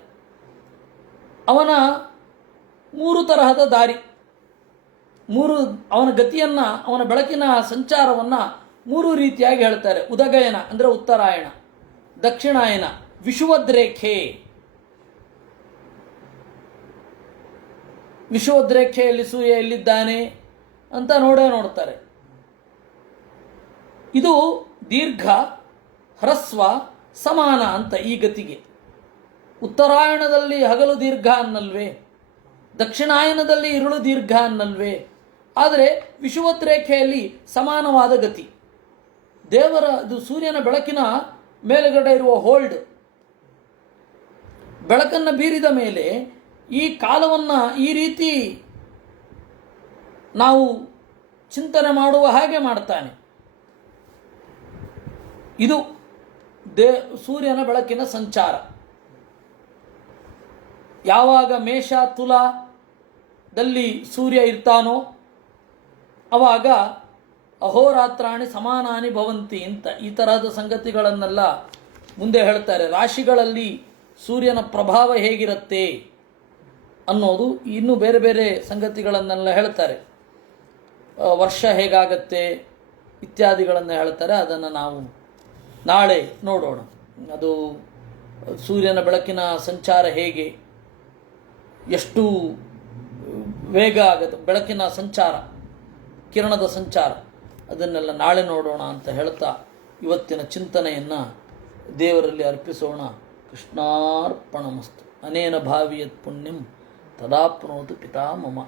ಅವನ 3 ತರಹದ ದಾರಿ, ಅವನ ಗತಿಯನ್ನು, ಅವನ ಬೆಳಕಿನ ಸಂಚಾರವನ್ನು 3 ರೀತಿಯಾಗಿ ಹೇಳ್ತಾರೆ. ಉದಗಯನ ಅಂದರೆ ಉತ್ತರಾಯಣ, ದಕ್ಷಿಣಾಯನ ವಿಷುವದ್ರೇಖೆ. ವಿಷುವದ್ರೇಖೆಯಲ್ಲಿ ಸೂರ್ಯ ಎಲ್ಲಿದ್ದಾನೆ ಅಂತ ನೋಡ್ತಾರೆ. ಇದು ದೀರ್ಘ ಹ್ರಸ್ವ ಸಮಾನ ಅಂತ ಈ ಗತಿಗೆ. ಉತ್ತರಾಯಣದಲ್ಲಿ ಹಗಲು ದೀರ್ಘ ಅನ್ನಲ್ವೇ, ದಕ್ಷಿಣಾಯನದಲ್ಲಿ ಇರುಳು ದೀರ್ಘ ಅನ್ನಲ್ವೇ, ಆದರೆ ವಿಷುವದ್ರೇಖೆಯಲ್ಲಿ ಸಮಾನವಾದ ಗತಿ. ಇದು ಸೂರ್ಯನ ಬೆಳಕಿನ ಮೇಲುಗಡೆ ಇರುವ ಹೋಲ್ಡ್, ಬೆಳಕನ್ನು ಬೀರಿದ ಮೇಲೆ ಈ ಕಾಲವನ್ನು ಈ ರೀತಿ ನಾವು ಚಿಂತನೆ ಮಾಡುವ ಹಾಗೆ ಮಾಡ್ತಾನೆ. ಇದು ಸೂರ್ಯನ ಬೆಳಕಿನ ಸಂಚಾರ. ಯಾವಾಗ ಮೇಷ ತುಲಾದಲ್ಲಿ ಸೂರ್ಯ ಇರ್ತಾನೋ ಆವಾಗ ಅಹೋರಾತ್ರಾಣಿ ಸಮಾನಾನಿ ಭವಂತಿ ಅಂತ ಈ ತರಹದ ಸಂಗತಿಗಳನ್ನೆಲ್ಲ ಮುಂದೆ ಹೇಳ್ತಾರೆ. ರಾಶಿಗಳಲ್ಲಿ ಸೂರ್ಯನ ಪ್ರಭಾವ ಹೇಗಿರುತ್ತೆ ಅನ್ನೋದು ಇನ್ನೂ ಬೇರೆ ಬೇರೆ ಸಂಗತಿಗಳನ್ನೆಲ್ಲ ಹೇಳ್ತಾರೆ. ವರ್ಷ ಹೇಗಾಗತ್ತೆ ಇತ್ಯಾದಿಗಳನ್ನು ಹೇಳ್ತಾರೆ. ಅದನ್ನು ನಾವು ನಾಳೆ ನೋಡೋಣ. ಅದು ಸೂರ್ಯನ ಬೆಳಕಿನ ಸಂಚಾರ ಹೇಗೆ, ಎಷ್ಟು ವೇಗ ಆಗುತ್ತೆ ಬೆಳಕಿನ ಸಂಚಾರ, ಕಿರಣದ ಸಂಚಾರ, ಅದನ್ನೆಲ್ಲ ನಾಳೆ ನೋಡೋಣ ಅಂತ ಹೇಳ್ತಾ ಇವತ್ತಿನ ಚಿಂತನೆಯನ್ನು ದೇವರಲ್ಲಿ ಅರ್ಪಿಸೋಣ. ಕೃಷ್ಣಾರ್ಪಣಮಸ್ತು. ಅನೇನ ಭಾವಿಯತ್ ಪುಣ್ಯಂ ತದಾಪ್ನೋತು ಪಿತಾ ಮಮ.